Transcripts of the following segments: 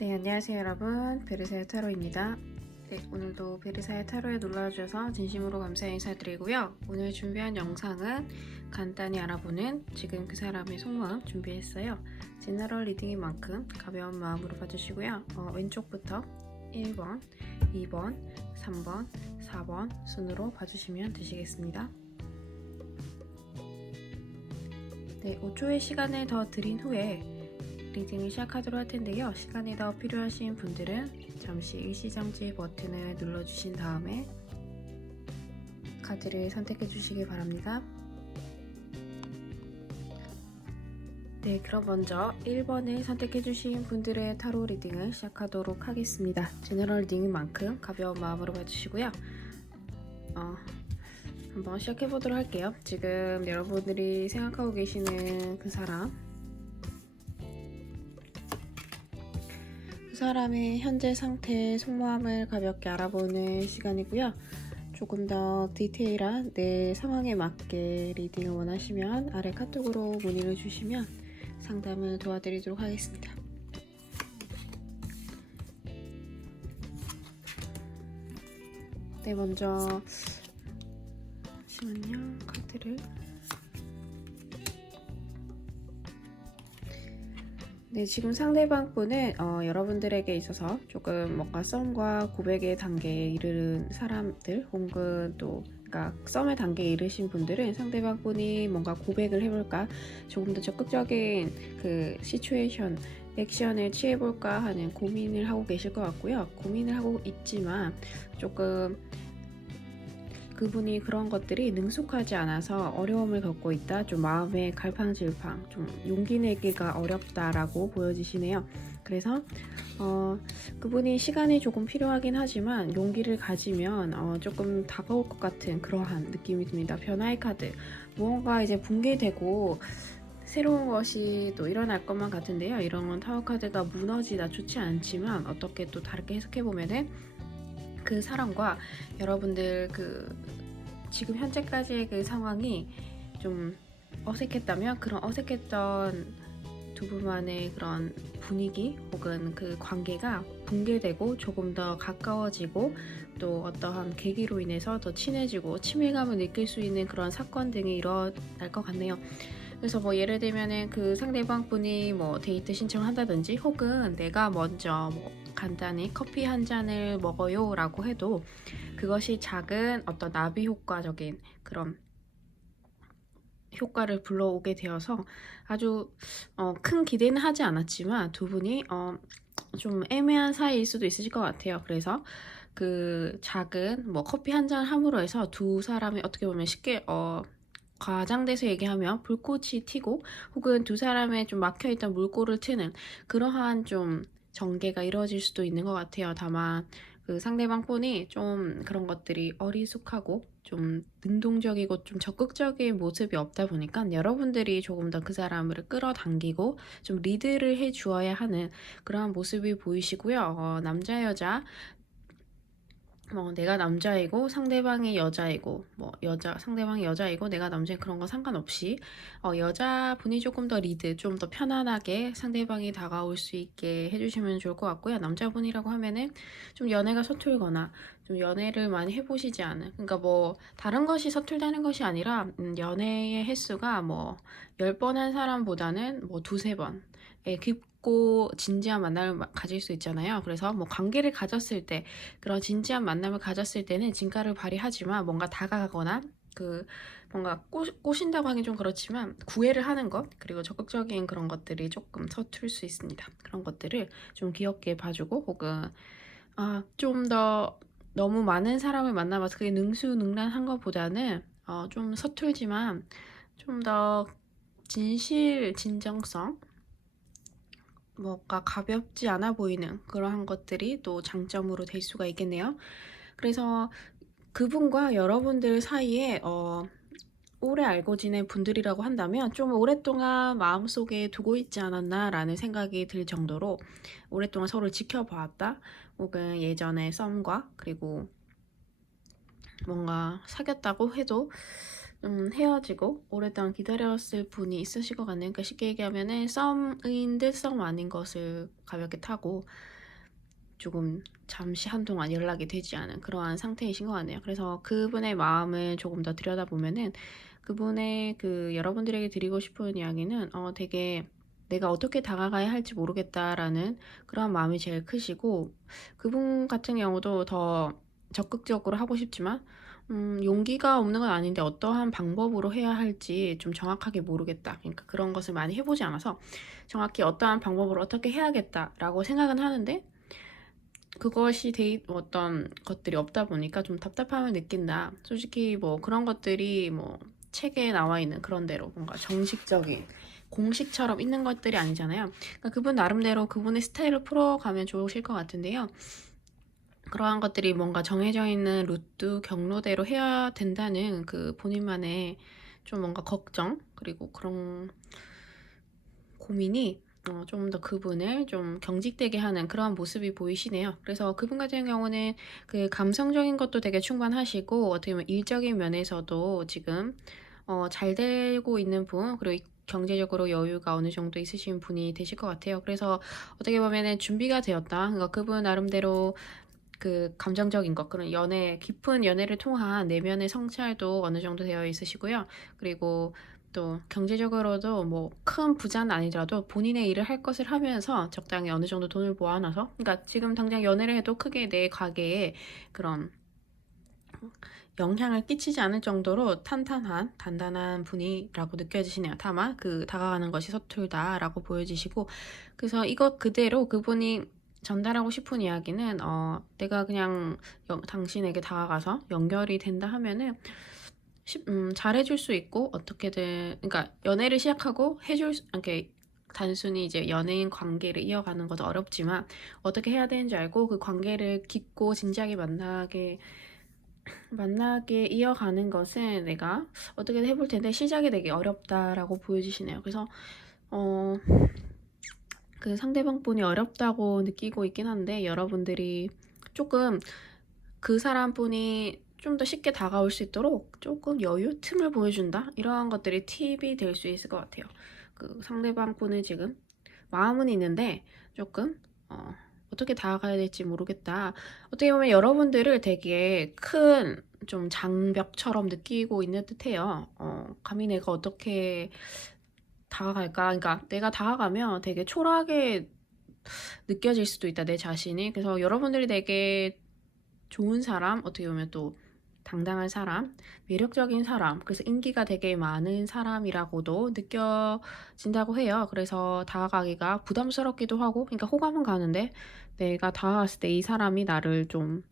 네, 안녕하세요 여러분. 베르사유 타로입니다. 네, 오늘도 베르사유 타로에 놀러주셔서 진심으로 감사 인사드리고요. 오늘 준비한 영상은 간단히 알아보는 지금 그 사람의 속마음 준비했어요. 제너럴 리딩인 만큼 가벼운 마음으로 봐주시고요. 왼쪽부터 1번, 2번, 3번, 4번 순으로 봐주시면 되시겠습니다. 네, 5초의 시간을 더 드린 후에 리딩을 시작하도록 할 텐데요. 시간이 더 필요하신 분들은 잠시 일시정지 버튼을 눌러주신 다음에 카드를 선택해 주시기 바랍니다. 네, 그럼 먼저 1번을 선택해 주신 분들의 타로 리딩을 시작하도록 하겠습니다. 제너럴 리딩인 만큼 가벼운 마음으로 봐주시고요. 한번 시작해 보도록 할게요. 지금 여러분들이 생각하고 계시는 그 사람의 현재 상태, 속마음을 가볍게 알아보는 시간이고요. 조금 더 디테일한 내 상황에 맞게 리딩을 원하시면 아래 카톡으로 문의를 주시면 상담을 도와드리도록 하겠습니다. 네, 먼저 잠시만요. 카드를 네, 지금 상대방 분은 여러분들에게 있어서 조금 뭔가 썸과 고백의 단계에 이르는 사람들 혹은 또 그러니까 썸의 단계에 이르신 분들은 상대방 분이 뭔가 고백을 해볼까 조금 더 적극적인 그 시츄에이션 액션을 취해볼까 하는 고민을 하고 계실 것 같고요. 고민을 하고 있지만 조금 그분이 그런 것들이 능숙하지 않아서 어려움을 겪고 있다. 좀 마음의 갈팡질팡, 좀 용기 내기가 어렵다라고 보여지시네요. 그래서 그분이 시간이 조금 필요하긴 하지만 용기를 가지면 조금 다가올 것 같은 그러한 느낌이 듭니다. 변화의 카드, 무언가 이제 붕괴되고 새로운 것이 또 일어날 것만 같은데요. 이런 건 타워 카드가 무너지다 좋지 않지만 어떻게 또 다르게 해석해보면은 그 사람과 여러분들 지금 현재까지의 그 상황이 좀 어색했다면 그런 어색했던 두 분만의 그런 분위기 혹은 그 관계가 붕괴되고 조금 더 가까워지고 또 어떠한 계기로 인해서 더 친해지고 친밀감을 느낄 수 있는 그런 사건 등이 일어날 것 같네요. 그래서 뭐 예를 들면은 그 상대방 분이 뭐 데이트 신청을 한다든지 혹은 내가 먼저 뭐 간단히 커피 한 잔을 먹어요 라고 해도 그것이 작은 어떤 나비 효과적인 그런 효과를 불러오게 되어서 아주 큰 기대는 하지 않았지만 두 분이 좀 애매한 사이일 수도 있으실 것 같아요. 그래서 그 작은 뭐 커피 한 잔 함으로 해서 두 사람이 어떻게 보면 쉽게 과장돼서 얘기하면 불꽃이 튀고 혹은 두 사람의 좀 막혀있던 물꼬를 트는 그러한 좀 전개가 이루어질 수도 있는 것 같아요. 다만 그 상대방 분이 좀 그런 것들이 어리숙하고 좀 능동적이고 좀 적극적인 모습이 없다 보니까 여러분들이 조금 더 그 사람을 끌어당기고 좀 리드를 해 주어야 하는 그러한 모습이 보이시고요. 남자 여자 내가 남자이고 상대방이 여자이고 상대방이 여자이고 내가 남자인 그런 거 상관없이 여자분이 조금 더 리드 좀 더 편안하게 상대방이 다가올 수 있게 해주시면 좋을 것 같고요. 남자분이라고 하면은 좀 연애가 서툴거나 좀 연애를 많이 해보시지 않은 그러니까 뭐 다른 것이 서툴다는 것이 아니라 연애의 횟수가 뭐 10번 한 사람보다는 뭐 두세 번의 깊고 진지한 만남을 가질 수 있잖아요. 그래서 뭐 관계를 가졌을 때 그런 진지한 만남을 가졌을 때는 진가를 발휘하지만 뭔가 다가가거나 뭔가 꼬신다고 하긴 좀 그렇지만 구애를 하는 것 그리고 적극적인 그런 것들이 조금 서툴 수 있습니다. 그런 것들을 좀 귀엽게 봐주고 혹은 좀 더 너무 많은 사람을 만나봐서 그게 능수능란한 것보다는 좀 서툴지만 좀 더 진정성 뭔가 가볍지 않아 보이는 그러한 것들이 또 장점으로 될 수가 있겠네요. 그래서 그분과 여러분들 사이에 오래 알고 지낸 분들이라고 한다면 좀 오랫동안 마음속에 두고 있지 않았나 라는 생각이 들 정도로 오랫동안 서로를 지켜보았다 혹은 예전에 썸과 그리고 뭔가 사귀었다고 해도 헤어지고 오랫동안 기다렸을 분이 있으실 것 같네요. 그러니까 쉽게 얘기하면은 썸인 듯 썸 아닌 것을 가볍게 타고 조금 잠시 한동안 연락이 되지 않은 그러한 상태이신 것 같네요. 그래서 그분의 마음을 조금 더 들여다보면은 그분의 그 여러분들에게 드리고 싶은 이야기는 되게 내가 어떻게 다가가야 할지 모르겠다라는 그런 마음이 제일 크시고, 그분 같은 경우도 더 적극적으로 하고 싶지만 용기가 없는 건 아닌데 어떠한 방법으로 해야 할지 좀 정확하게 모르겠다. 그러니까 그런 것을 많이 해보지 않아서 정확히 어떠한 방법으로 어떻게 해야겠다라고 생각은 하는데, 그것이 어떤 것들이 없다 보니까 좀 답답함을 느낀다. 솔직히 뭐 그런 것들이 뭐 책에 나와 있는 그런 대로 뭔가 정식적인 공식처럼 있는 것들이 아니잖아요. 그러니까 그분 나름대로 그분의 스타일을 풀어가면 좋으실 것 같은데요. 그러한 것들이 뭔가 정해져 있는 루트, 경로대로 해야 된다는 그 본인만의 좀 뭔가 걱정, 그리고 그런 고민이 좀 더 그분을 좀 경직되게 하는 그런 모습이 보이시네요. 그래서 그분 같은 경우는 그 감성적인 것도 되게 충만하시고, 어떻게 보면 일적인 면에서도 지금 잘 되고 있는 분, 그리고 경제적으로 여유가 어느 정도 있으신 분이 되실 것 같아요. 그래서 어떻게 보면은 준비가 되었다. 그러니까 그분 나름대로 그 감정적인 것, 그런 깊은 연애를 통한 내면의 성찰도 어느 정도 되어 있으시고요. 그리고 또 경제적으로도 뭐 큰 부자는 아니더라도 본인의 일을 할 것을 하면서 적당히 어느 정도 돈을 모아놔서, 그러니까 지금 당장 연애를 해도 크게 내 가계에 그런 영향을 끼치지 않을 정도로 탄탄한 단단한 분이라고 느껴지시네요. 다만 그 다가가는 것이 서툴다라고 보여지시고, 그래서 이것 그대로 그분이 전달하고 싶은 이야기는 내가 그냥 당신에게 다가가서 연결이 된다 하면은 잘해줄 수 있고, 어떻게든, 그러니까 연애를 시작하고 이렇게 단순히 이제 연예인 관계를 이어가는 것도 어렵지만 어떻게 해야 되는지 알고 그 관계를 깊고 진지하게 만나게 이어가는 것은 내가 어떻게든 해볼 텐데 시작이 되게 어렵다라고 보여주시네요. 그래서 그 상대방 분이 어렵다고 느끼고 있긴 한데, 여러분들이 조금 그 사람 분이 좀 더 쉽게 다가올 수 있도록 조금 여유 틈을 보여준다, 이러한 것들이 팁이 될 수 있을 것 같아요. 그 상대방 분은 지금 마음은 있는데 조금 어떻게 다가가야 될지 모르겠다. 어떻게 보면 여러분들을 되게 큰 좀 장벽처럼 느끼고 있는 듯해요. 감히 내가 어떻게 다가갈까? 그러니까 내가 다가가면 되게 초라하게 느껴질 수도 있다, 내 자신이. 그래서 여러분들이 되게 좋은 사람, 어떻게 보면 또 당당한 사람, 매력적인 사람, 그래서 인기가 되게 많은 사람이라고도 느껴진다고 해요. 그래서 다가가기가 부담스럽기도 하고, 그러니까 호감은 가는데 내가 다가갔을 때 이 사람이 나를 좀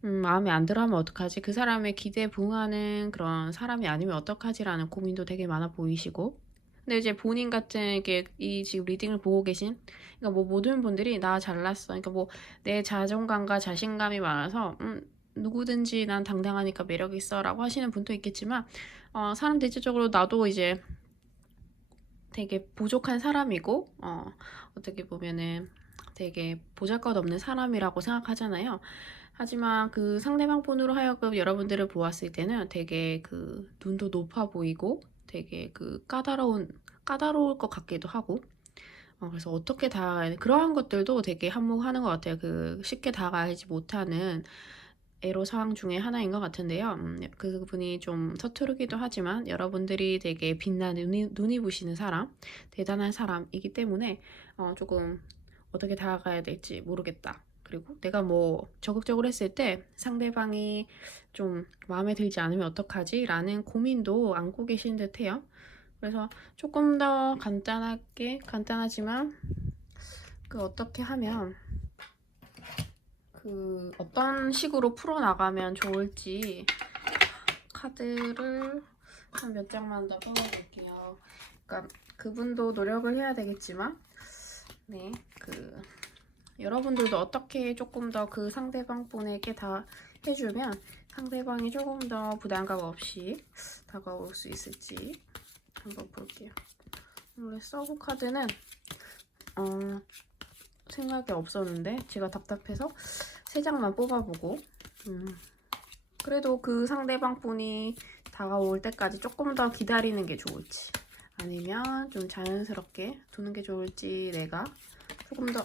마음에 안 들어 하면 어떡하지? 그 사람의 기대에 부응하는 그런 사람이 아니면 어떡하지라는 고민도 되게 많아 보이시고. 근데 이제 본인 같은 게 이 지금 리딩을 보고 계신, 그러니까 뭐 모든 분들이 나 잘났어, 그러니까 뭐 내 자존감과 자신감이 많아서 누구든지 난 당당하니까 매력 있어라고 하시는 분도 있겠지만, 사람 대체적으로 나도 이제 되게 부족한 사람이고, 어떻게 보면은 되게 보잘것없는 사람이라고 생각하잖아요. 하지만 그 상대방 분으로 하여금 여러분들을 보았을 때는 되게 그 눈도 높아 보이고 되게 그 까다로울 것 같기도 하고, 그래서 어떻게 다가가야 돼? 그러한 것들도 되게 한몫하는 것 같아요. 그 쉽게 다가가지 못하는 애로 사항 중에 하나인 것 같은데요. 그분이 좀 서투르기도 하지만 여러분들이 되게 빛나는 눈이 부시는 사람, 대단한 사람이기 때문에 조금 어떻게 다가가야 될지 모르겠다. 그리고 내가 뭐 적극적으로 했을 때 상대방이 좀 마음에 들지 않으면 어떡하지? 라는 고민도 안고 계신 듯해요. 그래서 조금 더 간단하지만 그 어떻게 하면 그 어떤 식으로 풀어나가면 좋을지 카드를 한 몇 장만 더 뽑아볼게요. 그러니까 그분도 노력을 해야 되겠지만, 네, 그 여러분들도 어떻게 조금 더 그 상대방 분에게 다 해주면 상대방이 조금 더 부담감 없이 다가올 수 있을지 한번 볼게요. 원래 서브 카드는 생각이 없었는데 제가 답답해서 3장만 뽑아보고, 그래도 그 상대방 분이 다가올 때까지 조금 더 기다리는 게 좋을지, 아니면 좀 자연스럽게 두는 게 좋을지, 내가 조금 더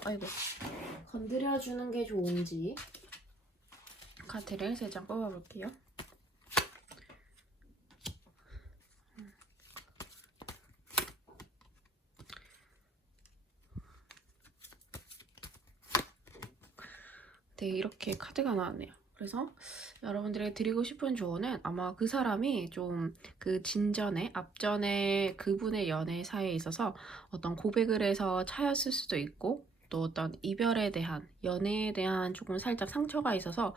건드려주는 게 좋은지 카드를 3장 뽑아볼게요. 네, 이렇게 카드가 나왔네요. 그래서 여러분들에게 드리고 싶은 조언은, 아마 그 사람이 좀 그 앞전에 그분의 연애 사이에 있어서 어떤 고백을 해서 차였을 수도 있고, 또 어떤 이별에 대한, 연애에 대한 조금 살짝 상처가 있어서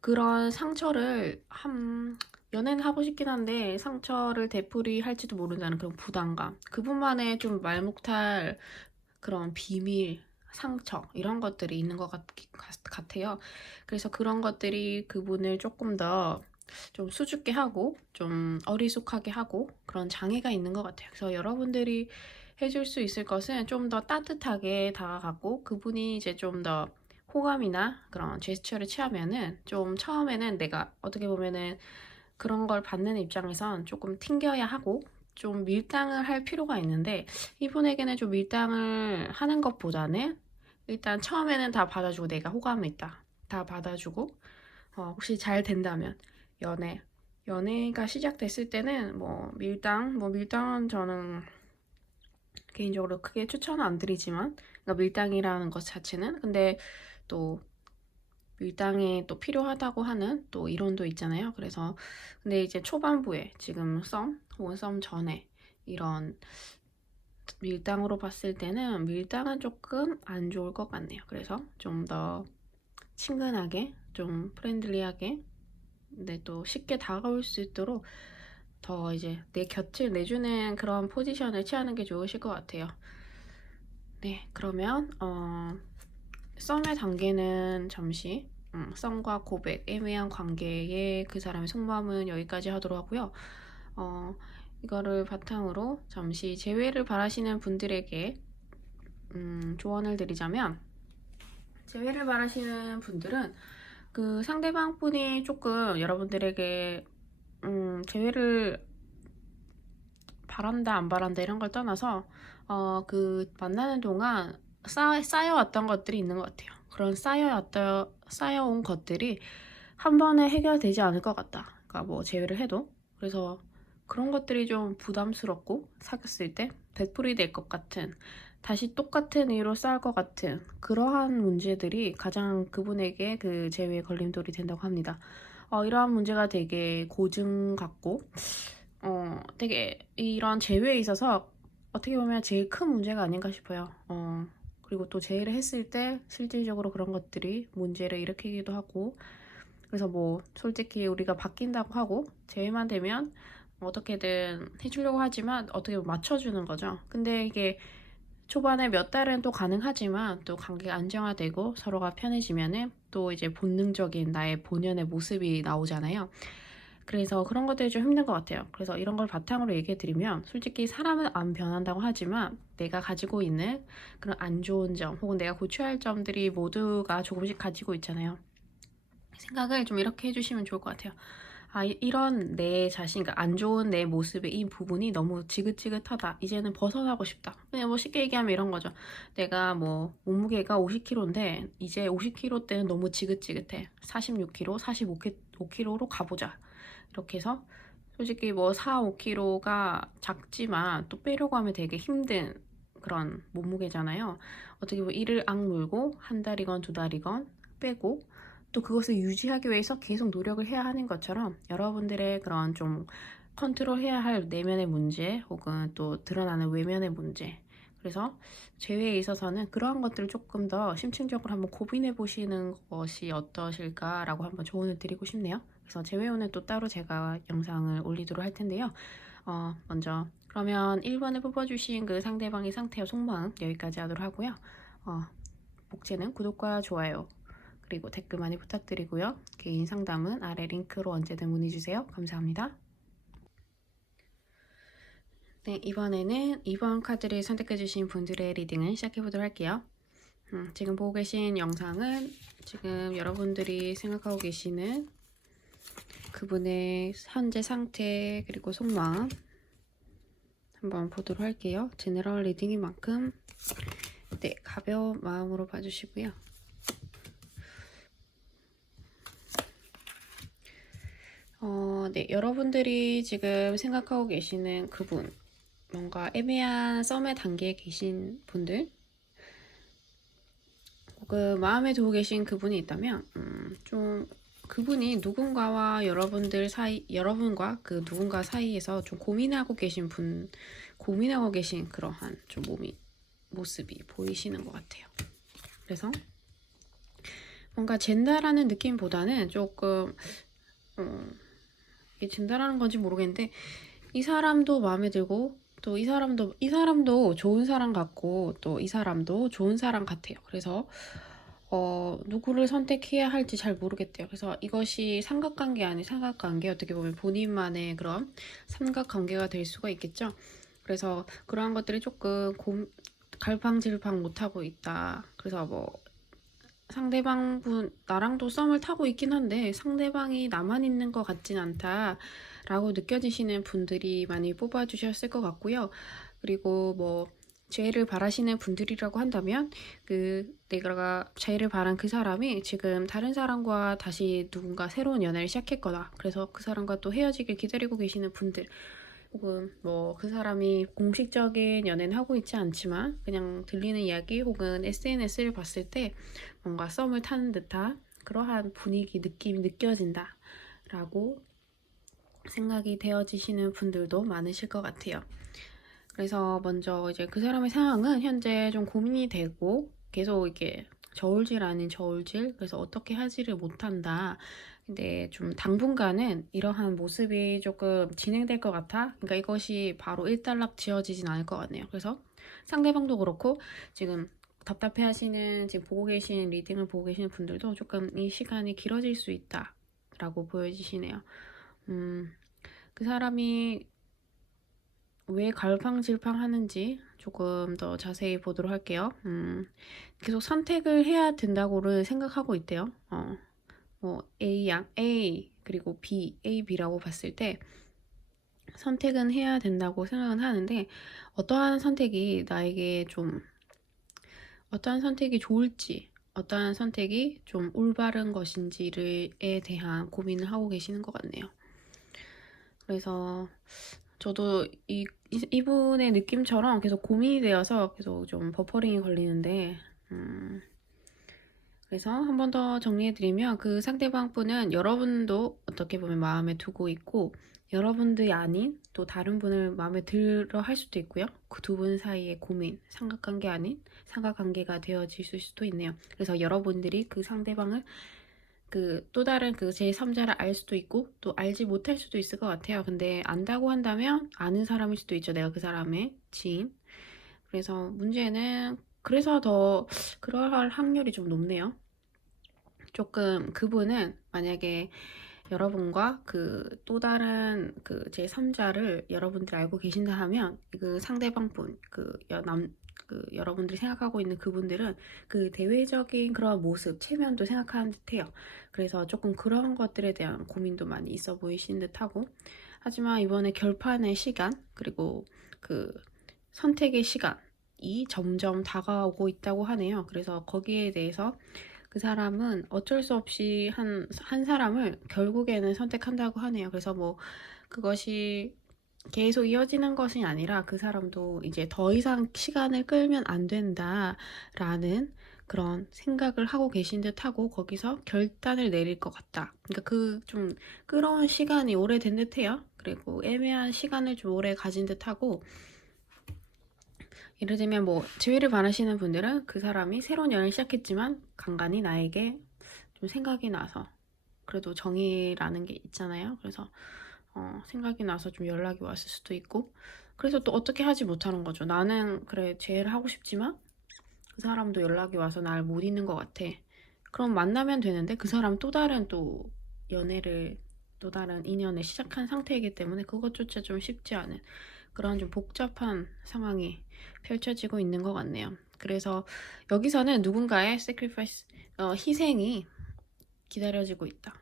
그런 상처를 연애는 하고 싶긴 한데 상처를 되풀이할지도 모른다는 그런 부담감, 그분만의 좀 말 못할 그런 비밀, 상처, 이런 것들이 있는 것 같아요. 그래서 그런 것들이 그분을 조금 더 좀 수줍게 하고 좀 어리숙하게 하고 그런 장애가 있는 것 같아요. 그래서 여러분들이 해줄 수 있을 것은 좀 더 따뜻하게 다가가고, 그분이 이제 좀 더 호감이나 그런 제스처를 취하면은, 좀 처음에는 내가 어떻게 보면은 그런 걸 받는 입장에선 조금 튕겨야 하고 좀 밀당을 할 필요가 있는데, 이분에게는 좀 밀당을 하는 것보다는 일단 처음에는 다 받아주고, 내가 호감이 있다 다 받아주고, 혹시 잘 된다면 연애가 시작됐을 때는 밀당은 저는 개인적으로 크게 추천은 안 드리지만, 그러니까 밀당이라는 것 자체는, 근데 또 밀당이 또 필요하다고 하는 또 이론도 있잖아요. 그래서 근데 이제 초반부에 지금 썸 혹은 썸 전에 이런 밀당으로 봤을 때는 밀당은 조금 안 좋을 것 같네요. 그래서 좀 더 친근하게, 좀 프렌들리하게, 근데 또 쉽게 다가올 수 있도록 더 이제 내 곁을 내주는 그런 포지션을 취하는 게 좋으실 것 같아요. 네, 그러면 썸의 단계는 잠시 썸과 고백, 애매한 관계의 그 사람의 속마음은 여기까지 하도록 하고요. 이거를 바탕으로 잠시 재회를 바라시는 분들에게 조언을 드리자면, 재회를 바라시는 분들은 그 상대방 분이 조금 여러분들에게 재회를 바란다 안 바란다 이런 걸 떠나서 그 만나는 동안 쌓여왔던 것들이 있는 것 같아요. 그런 쌓여온 것들이 한 번에 해결되지 않을 것 같다. 그러니까 뭐 제외를 해도. 그래서 그런 것들이 좀 부담스럽고, 사귀었을 때 되풀이 될 것 같은, 다시 똑같은 이유로 쌓일 것 같은 그러한 문제들이 가장 그분에게 그 재회의 걸림돌이 된다고 합니다. 이러한 문제가 되게 고증 같고, 되게 이런 재회에 있어서 어떻게 보면 제일 큰 문제가 아닌가 싶어요. 그리고 또 재회를 했을 때 실질적으로 그런 것들이 문제를 일으키기도 하고, 그래서 뭐 솔직히 우리가 바뀐다고 하고 재회만 되면 어떻게든 해주려고 하지만 어떻게 보면 맞춰주는 거죠. 근데 이게 초반에 몇 달은 또 가능하지만, 또 관계가 안정화되고 서로가 편해지면은 또 이제 본능적인 나의 본연의 모습이 나오잖아요. 그래서 그런 것들이 좀 힘든 것 같아요. 그래서 이런 걸 바탕으로 얘기해드리면, 솔직히 사람은 안 변한다고 하지만 내가 가지고 있는 그런 안 좋은 점 혹은 내가 고쳐야 할 점들이 모두가 조금씩 가지고 있잖아요. 생각을 좀 이렇게 해주시면 좋을 것 같아요. 이런 내 자신, 그러니까 안 좋은 내 모습의 이 부분이 너무 지긋지긋하다. 이제는 벗어나고 싶다. 그냥 뭐 쉽게 얘기하면 이런 거죠. 내가 뭐 몸무게가 50kg인데 이제 50kg 때는 너무 지긋지긋해. 46kg, 45kg로 가보자. 이렇게 해서 솔직히 뭐 4, 5kg가 작지만 또 빼려고 하면 되게 힘든 그런 몸무게잖아요. 어떻게 보면 이를 악물고 한 달이건 두 달이건 빼고, 또 그것을 유지하기 위해서 계속 노력을 해야 하는 것처럼, 여러분들의 그런 좀 컨트롤해야 할 내면의 문제 혹은 또 드러나는 외면의 문제, 그래서 재회에 있어서는 그러한 것들을 조금 더 심층적으로 한번 고민해 보시는 것이 어떠실까라고 한번 조언을 드리고 싶네요. 그래서 재회 후는 또 따로 제가 영상을 올리도록 할 텐데요. 먼저 그러면 1번에 뽑아주신 그 상대방의 상태와 속마음 여기까지 하도록 하고요. 목재는 구독과 좋아요 그리고 댓글 많이 부탁드리고요. 개인 상담은 아래 링크로 언제든 문의주세요. 감사합니다. 네, 이번에는 2번 카드를 선택해주신 분들의 리딩을 시작해보도록 할게요. 지금 보고 계신 영상은 지금 여러분들이 생각하고 계시는 그분의 현재 상태 그리고 속마음 한번 보도록 할게요. 제너럴 리딩인 만큼 네, 가벼운 마음으로 봐주시고요. 네, 여러분들이 지금 생각하고 계시는 그분, 뭔가 애매한 썸의 단계에 계신 분들, 혹은 마음에 두고 계신 그분이 있다면, 좀 그분이 누군가와 여러분과 그 누군가 사이에서 좀 고민하고 계신 그러한 좀 모습이 보이시는 것 같아요. 그래서 뭔가 젠다라는 느낌보다는 조금, 이게 진다라는 건지 모르겠는데 이 사람도 마음에 들고 또 이 사람도 좋은 사람 같고 또 이 사람도 좋은 사람 같아요. 그래서 누구를 선택해야 할지 잘 모르겠대요. 그래서 이것이 삼각관계 아닌 삼각관계, 어떻게 보면 본인만의 그런 삼각관계가 될 수가 있겠죠. 그래서 그러한 것들이 조금 갈팡질팡 못하고 있다. 그래서 뭐 나랑도 썸을 타고 있긴 한데 상대방이 나만 있는 것 같진 않다 라고 느껴지시는 분들이 많이 뽑아주셨을 것 같고요. 그리고 뭐 재회를 바라시는 분들이라고 한다면 내가 재회를 바란 그 사람이 지금 다른 사람과 다시 누군가 새로운 연애를 시작했거나 그래서 그 사람과 또 헤어지길 기다리고 계시는 분들, 혹은 뭐 그 사람이 공식적인 연애는 하고 있지 않지만 그냥 들리는 이야기 혹은 SNS를 봤을 때 뭔가 썸을 타는 듯한 그러한 분위기, 느낌이 느껴진다 라고 생각이 되어지시는 분들도 많으실 것 같아요. 그래서 먼저 이제 그 사람의 상황은 현재 좀 고민이 되고 계속 이게 저울질 아닌 저울질, 그래서 어떻게 하지를 못한다. 근데 좀 당분간은 이러한 모습이 조금 진행될 것 같아. 그러니까 이것이 바로 일단락 지어지진 않을 것 같네요. 그래서 상대방도 그렇고 지금 답답해 하시는, 지금 보고 계신 리딩을 보고 계시는 분들도 조금 이 시간이 길어질 수 있다 라고 보여지시네요. 그 사람이 왜 갈팡질팡 하는지 조금 더 자세히 보도록 할게요. 계속 선택을 해야 된다고를 생각하고 있대요. 뭐 A 그리고 A, B라고 봤을 때 선택은 해야 된다고 생각은 하는데 어떠한 선택이 어떠한 선택이 좋을지, 어떠한 선택이 좀 올바른 것인지에 대한 고민을 하고 계시는 것 같네요. 그래서 저도 이분의 느낌처럼 계속 고민이 되어서 계속 좀 버퍼링이 걸리는데, 그래서 한 번 더 정리해드리면 그 상대방 분은 여러분도 어떻게 보면 마음에 두고 있고 여러분들이 아닌 또 다른 분을 마음에 들어 할 수도 있고요. 그 두 분 사이의 고민, 삼각관계 아닌 삼각관계가 되어질 수도 있네요. 그래서 여러분들이 그 상대방을 또 다른 그 제3자를 알 수도 있고 또 알지 못할 수도 있을 것 같아요. 근데 안다고 한다면 아는 사람일 수도 있죠. 내가 그 사람의 지인. 그래서 문제는 그래서 더 그럴 확률이 좀 높네요. 조금 그분은 만약에 여러분과 그 또 다른 그 제3자를 여러분들이 알고 계신다 하면 그 상대방 분, 여러분들이 생각하고 있는 그분들은 그 대외적인 그런 모습, 체면도 생각하는 듯해요. 그래서 조금 그런 것들에 대한 고민도 많이 있어 보이시는 듯하고, 하지만 이번에 결판의 시간 그리고 그 선택의 시간이 점점 다가오고 있다고 하네요. 그래서 거기에 대해서 그 사람은 어쩔 수 없이 한 사람을 결국에는 선택한다고 하네요. 그래서 뭐 그것이 계속 이어지는 것이 아니라 그 사람도 이제 더 이상 시간을 끌면 안 된다라는 그런 생각을 하고 계신 듯하고 거기서 결단을 내릴 것 같다. 그러니까 그 좀 끌어온 시간이 오래된 듯해요. 그리고 애매한 시간을 좀 오래 가진 듯하고, 예를 들면 뭐 지위를 바라시는 분들은 그 사람이 새로운 연애를 시작했지만 간간히 나에게 좀 생각이 나서, 그래도 정이라는 게 있잖아요. 그래서 생각이 나서 좀 연락이 왔을 수도 있고, 그래서 또 어떻게 하지 못하는 거죠. 나는 그래 재회를 하고 싶지만 그 사람도 연락이 와서 날 못 잊는 것 같아. 그럼 만나면 되는데 그 사람 또 다른 또 다른 인연을 시작한 상태이기 때문에 그것조차 좀 쉽지 않은 그런 좀 복잡한 상황이 펼쳐지고 있는 것 같네요. 그래서 여기서는 누군가의 희생이 기다려지고 있다.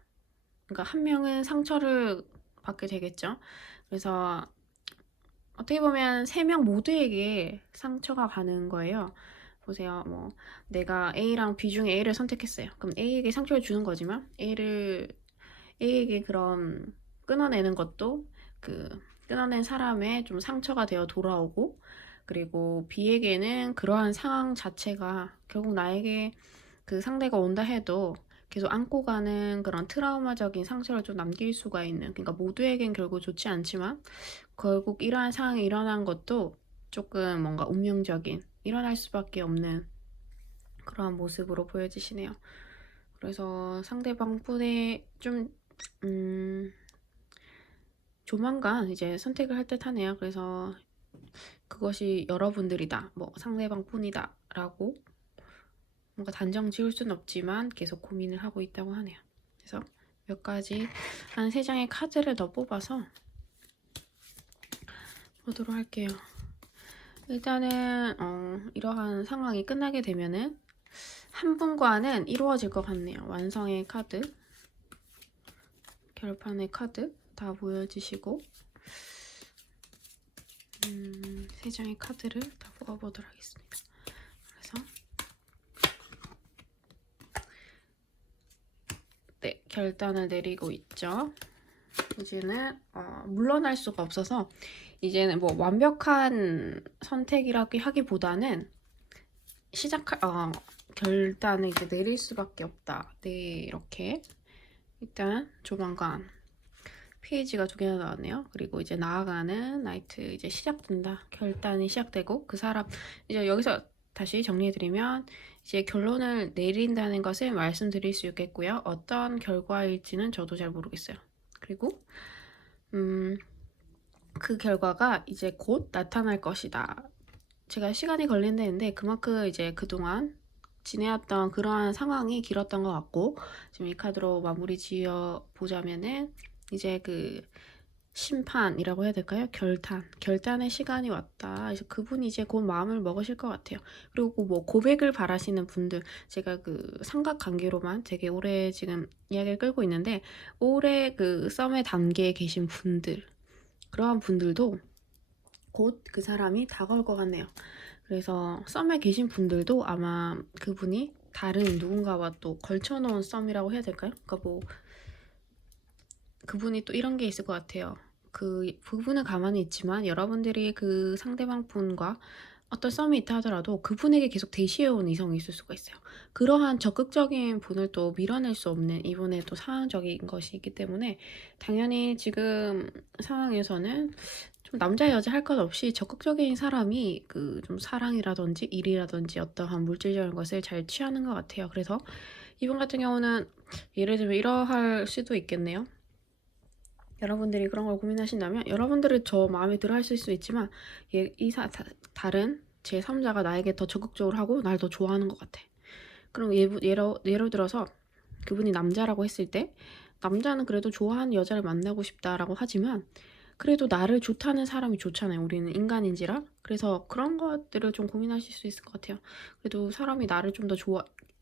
그러니까 한 명은 상처를 받게 되겠죠. 그래서 어떻게 보면 3명 모두에게 상처가 가는 거예요. 보세요. 뭐 내가 A랑 B 중에 A를 선택했어요. 그럼 A에게 상처를 주는 거지만 A에게 그런 끊어내는 것도 그 끊어낸 사람의 좀 상처가 되어 돌아오고, 그리고 B에게는 그러한 상황 자체가 결국 나에게 그 상대가 온다 해도 계속 안고 가는 그런 트라우마적인 상처를 좀 남길 수가 있는, 그러니까 모두에겐 결국 좋지 않지만 결국 이러한 상황이 일어난 것도 조금 뭔가 운명적인, 일어날 수밖에 없는 그러한 모습으로 보여지시네요. 그래서 상대방 분의 좀 조만간 이제 선택을 할 듯 하네요. 그래서 그것이 여러분들이다, 뭐 상대방 뿐이다 라고 뭔가 단정 지을 수는 없지만 계속 고민을 하고 있다고 하네요. 그래서 몇 가지 한 3장의 카드를 더 뽑아서 보도록 할게요. 일단은 이러한 상황이 끝나게 되면은 한 분과는 이루어질 것 같네요. 완성의 카드, 결판의 카드 다 보여주시고 3장의 카드를 다 뽑아보도록 하겠습니다. 그래서 네, 결단을 내리고 있죠. 이제는 물러날 수가 없어서 이제는 뭐 완벽한 선택이라고 하기보다는 결단을 이제 내릴 수밖에 없다. 네, 이렇게 일단 조만간 페이지가 2개나 나왔네요. 그리고 이제 나아가는 나이트 이제 시작된다. 결단이 시작되고 그 사람 이제 여기서 다시 정리해드리면 이제 결론을 내린다는 것을 말씀드릴 수 있겠고요. 어떤 결과일지는 저도 잘 모르겠어요. 그리고 그 결과가 이제 곧 나타날 것이다. 제가 시간이 걸린다는데 그만큼 이제 그동안 지내왔던 그러한 상황이 길었던 것 같고, 지금 이 카드로 마무리 지어 보자면은 이제 그 심판이라고 해야 될까요? 결단의 시간이 왔다. 그래서 그분이 이제 곧 마음을 먹으실 것 같아요. 그리고 뭐 고백을 바라시는 분들, 제가 그 삼각관계로만 되게 오래 지금 이야기를 끌고 있는데, 오래 그 썸의 단계에 계신 분들, 그러한 분들도 곧 그 사람이 다가올 것 같네요. 그래서 썸에 계신 분들도 아마 그분이 다른 누군가와 또 걸쳐놓은 썸이라고 해야 될까요? 그러니까 뭐 그분이 또 이런 게 있을 것 같아요. 그 부분은 가만히 있지만 여러분들이 그 상대방 분과 어떤 썸이 있다 하더라도 그분에게 계속 대시해온 이성이 있을 수가 있어요. 그러한 적극적인 분을 또 밀어낼 수 없는 이분의 또 상황적인 것이 있기 때문에 당연히 지금 상황에서는 좀 남자 여자 할 것 없이 적극적인 사람이 그 좀 사랑이라든지 일이라든지 어떠한 물질적인 것을 잘 취하는 것 같아요. 그래서 이분 같은 경우는 예를 들면 이러할 수도 있겠네요. 여러분들이 그런 걸 고민하신다면 여러분들은 저 마음에 들어 하실 수 있지만 다른 제3자가 나에게 더 적극적으로 하고 날 더 좋아하는 것 같아. 그럼 예로 들어서 그분이 남자라고 했을 때 남자는 그래도 좋아하는 여자를 만나고 싶다라고 하지만 그래도 나를 좋다는 사람이 좋잖아요. 우리는 인간인지라. 그래서 그런 것들을 좀 고민하실 수 있을 것 같아요. 그래도 사람이 나를 좀 더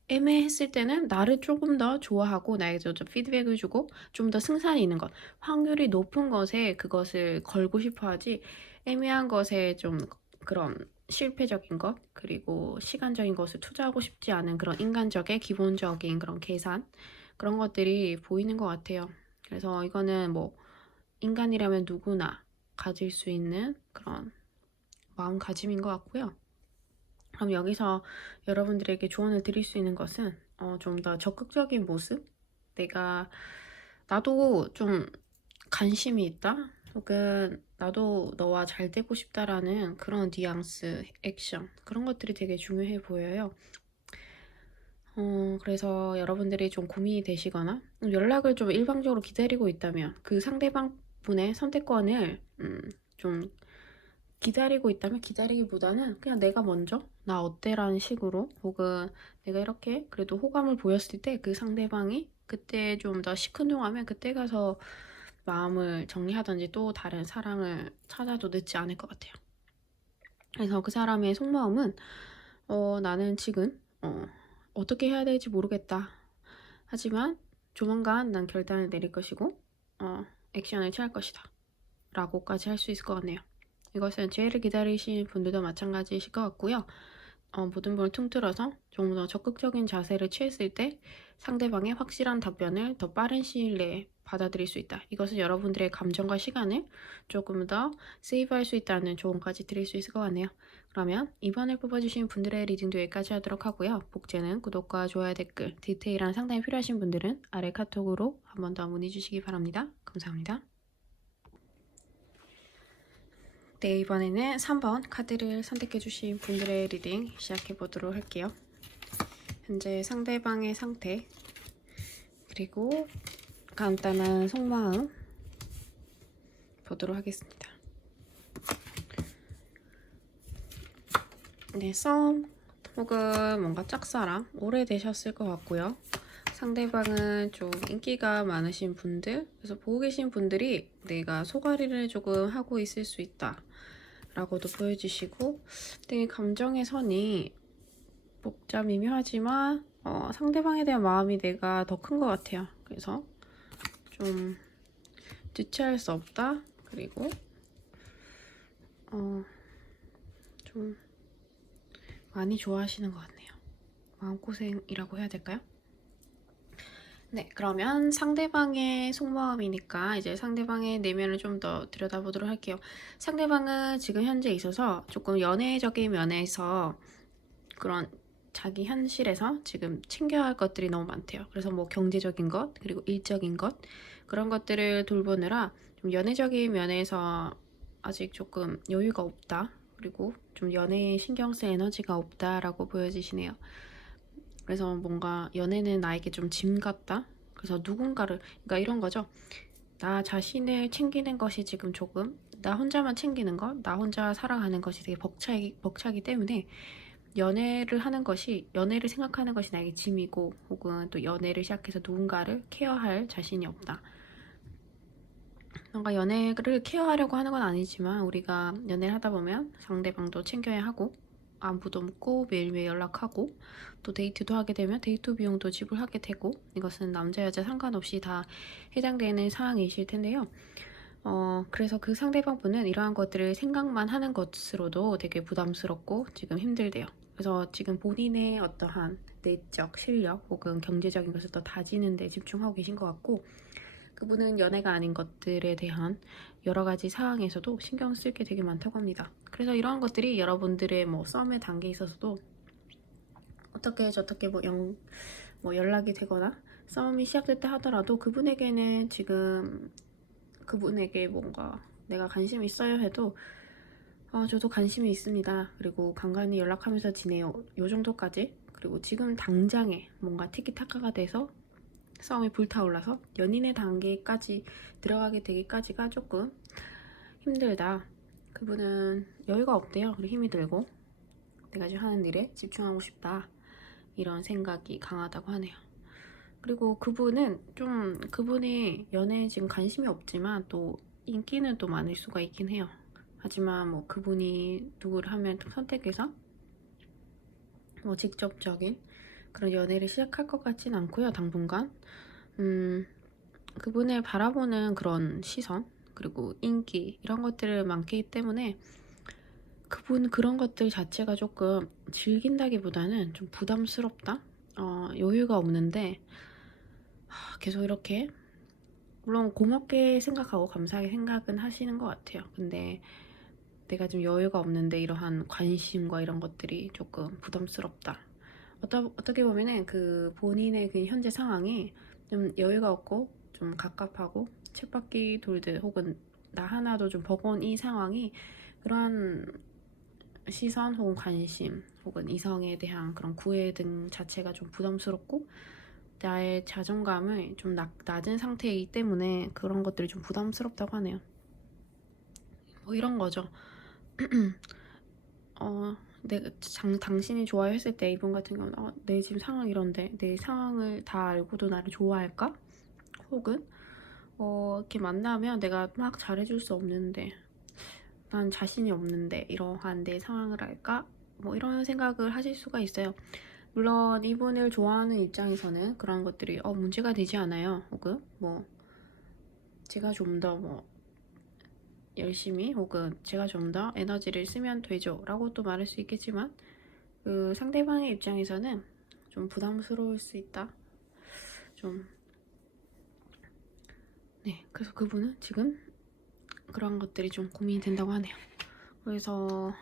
애매했을 때는 나를 조금 더 좋아하고 나에게 좀 피드백을 주고 좀 더 승산이 있는 것, 확률이 높은 것에 그것을 걸고 싶어 하지, 애매한 것에 좀 그런 실패적인 것, 그리고 시간적인 것을 투자하고 싶지 않은 그런 인간적인 기본적인 그런 계산, 그런 것들이 보이는 것 같아요. 그래서 이거는 뭐 인간이라면 누구나 가질 수 있는 그런 마음가짐인 것 같고요. 그럼 여기서 여러분들에게 조언을 드릴 수 있는 것은 좀 더 적극적인 모습? 나도 좀 관심이 있다? 혹은 나도 너와 잘 되고 싶다라는 그런 뉘앙스, 액션, 그런 것들이 되게 중요해 보여요. 그래서 여러분들이 좀 고민이 되시거나 연락을 좀 일방적으로 기다리고 있다면 그 상대방 분의 선택권을 좀 기다리고 있다면 기다리기보다는 그냥 내가 먼저 나 어때? 라는 식으로, 혹은 내가 이렇게 그래도 호감을 보였을 때 그 상대방이 그때 좀 더 시큰둥하면 그때 가서 마음을 정리하든지 또 다른 사랑을 찾아도 늦지 않을 것 같아요. 그래서 그 사람의 속마음은 나는 지금 어떻게 해야 될지 모르겠다. 하지만 조만간 난 결단을 내릴 것이고 액션을 취할 것이다 라고까지 할 수 있을 것 같네요. 이것은 지혜를 기다리시는 분들도 마찬가지이실 것 같고요. 모든 걸 통틀어서 좀 더 적극적인 자세를 취했을 때 상대방의 확실한 답변을 더 빠른 시일 내에 받아들일 수 있다. 이것은 여러분들의 감정과 시간을 조금 더 세이브할 수 있다는 조언까지 드릴 수 있을 것 같네요. 그러면 이번에 뽑아주신 분들의 리딩도 여기까지 하도록 하고요. 복제는 구독과 좋아요, 댓글, 디테일한 상담이 필요하신 분들은 아래 카톡으로 한 번 더 문의 주시기 바랍니다. 감사합니다. 네, 이번에는 3번 카드를 선택해주신 분들의 리딩 시작해보도록 할게요. 현재 상대방의 상태, 그리고 간단한 속마음 보도록 하겠습니다. 네, 썸 혹은 뭔가 짝사랑 오래되셨을 것 같고요. 상대방은 좀 인기가 많으신 분들, 그래서 보고 계신 분들이 내가 소가리를 조금 하고 있을 수 있다 라고도 보여주시고, 되게 감정의 선이 미묘하지만 상대방에 대한 마음이 내가 더 큰 것 같아요. 그래서 좀 주체할 수 없다. 그리고 좀 많이 좋아하시는 것 같네요. 마음고생이라고 해야 될까요? 네, 그러면 상대방의 속마음이니까 이제 상대방의 내면을 좀 더 들여다보도록 할게요. 상대방은 지금 현재 있어서 조금 연애적인 면에서 그런 자기 현실에서 지금 챙겨야 할 것들이 너무 많대요. 그래서 뭐 경제적인 것, 그리고 일적인 것, 그런 것들을 돌보느라 좀 연애적인 면에서 아직 조금 여유가 없다. 그리고 좀 연애에 신경 쓸 에너지가 없다라고 보여지시네요. 그래서 뭔가 연애는 나에게 좀 짐 같다. 그래서 누군가를, 그러니까 이런 거죠. 나 자신을 챙기는 것이 지금 조금, 나 혼자만 챙기는 것, 나 혼자 살아가는 것이 되게 벅차기 때문에 연애를 생각하는 것이 나에게 짐이고, 혹은 또 연애를 시작해서 누군가를 케어할 자신이 없다. 뭔가 연애를 케어하려고 하는 건 아니지만 우리가 연애를 하다 보면 상대방도 챙겨야 하고, 안부도 묻고 매일매일 연락하고, 또 데이트도 하게 되면 데이트 비용도 지불하게 되고, 이것은 남자 여자 상관없이 다 해당되는 사항이실 텐데요. 그래서 그 상대방분은 이러한 것들을 생각만 하는 것으로도 되게 부담스럽고 지금 힘들대요. 그래서 지금 본인의 어떠한 내적 실력 혹은 경제적인 것을 더 다지는 데 집중하고 계신 것 같고, 그분은 연애가 아닌 것들에 대한 여러 가지 사항에서도 신경 쓸 게 되게 많다고 합니다. 그래서 이러한 것들이 여러분들의 뭐 썸의 단계에 있어서도 어떻게 저떻게 뭐 연락이 되거나 싸움이 시작됐다 하더라도 그분에게는 지금 그분에게 뭔가 내가 관심이 있어요 해도 저도 관심이 있습니다. 그리고 간간히 연락하면서 지내요. 요 정도까지. 그리고 지금 당장에 뭔가 티키타카가 돼서 싸움이 불타올라서 연인의 단계까지 들어가게 되기까지가 조금 힘들다. 그분은 여유가 없대요. 그리고 힘이 들고 내가 지금 하는 일에 집중하고 싶다. 이런 생각이 강하다고 하네요. 그리고 그분이 연애에 지금 관심이 없지만 또 인기는 또 많을 수가 있긴 해요. 하지만 뭐 그분이 누구를 하면 선택해서 뭐 직접적인 그런 연애를 시작할 것 같진 않고요. 당분간 그분을 바라보는 그런 시선 그리고 인기 이런 것들을 많기 때문에 그분 그런 것들 자체가 조금 즐긴다기보다는 좀 부담스럽다. 여유가 없는데 계속 이렇게 물론 고맙게 생각하고 감사하게 생각은 하시는 것 같아요. 근데 내가 좀 여유가 없는데 이러한 관심과 이런 것들이 조금 부담스럽다. 어떻게 보면은 그 본인의 그 현재 상황이 좀 여유가 없고 좀 갑갑하고 쳇바퀴 돌듯 혹은 나 하나도 좀 버거운 이 상황이 그러한 시선 혹은 관심 혹은 이성에 대한 그런 구애 등 자체가 좀 부담스럽고 나의 자존감을 좀 낮은 상태이기 때문에 그런 것들이 좀 부담스럽다고 하네요. 뭐 이런 거죠. 당신이 좋아했을 때 이분 같은 경우는 내 지금 상황 이런데 내 상황을 다 알고도 나를 좋아할까? 혹은 이렇게 만나면 내가 막 잘해줄 수 없는데 난 자신이 없는데 이러한 내 상황을 알까? 뭐 이런 생각을 하실 수가 있어요. 물론 이분을 좋아하는 입장에서는 그런 것들이 문제가 되지 않아요. 혹은 뭐 제가 좀 더 뭐 열심히 혹은 제가 좀 더 에너지를 쓰면 되죠 라고 또 말할 수 있겠지만, 그 상대방의 입장에서는 좀 부담스러울 수 있다. 좀 네, 그래서 그분은 지금 그런 것들이 좀 고민이 된다고 하네요. 그래서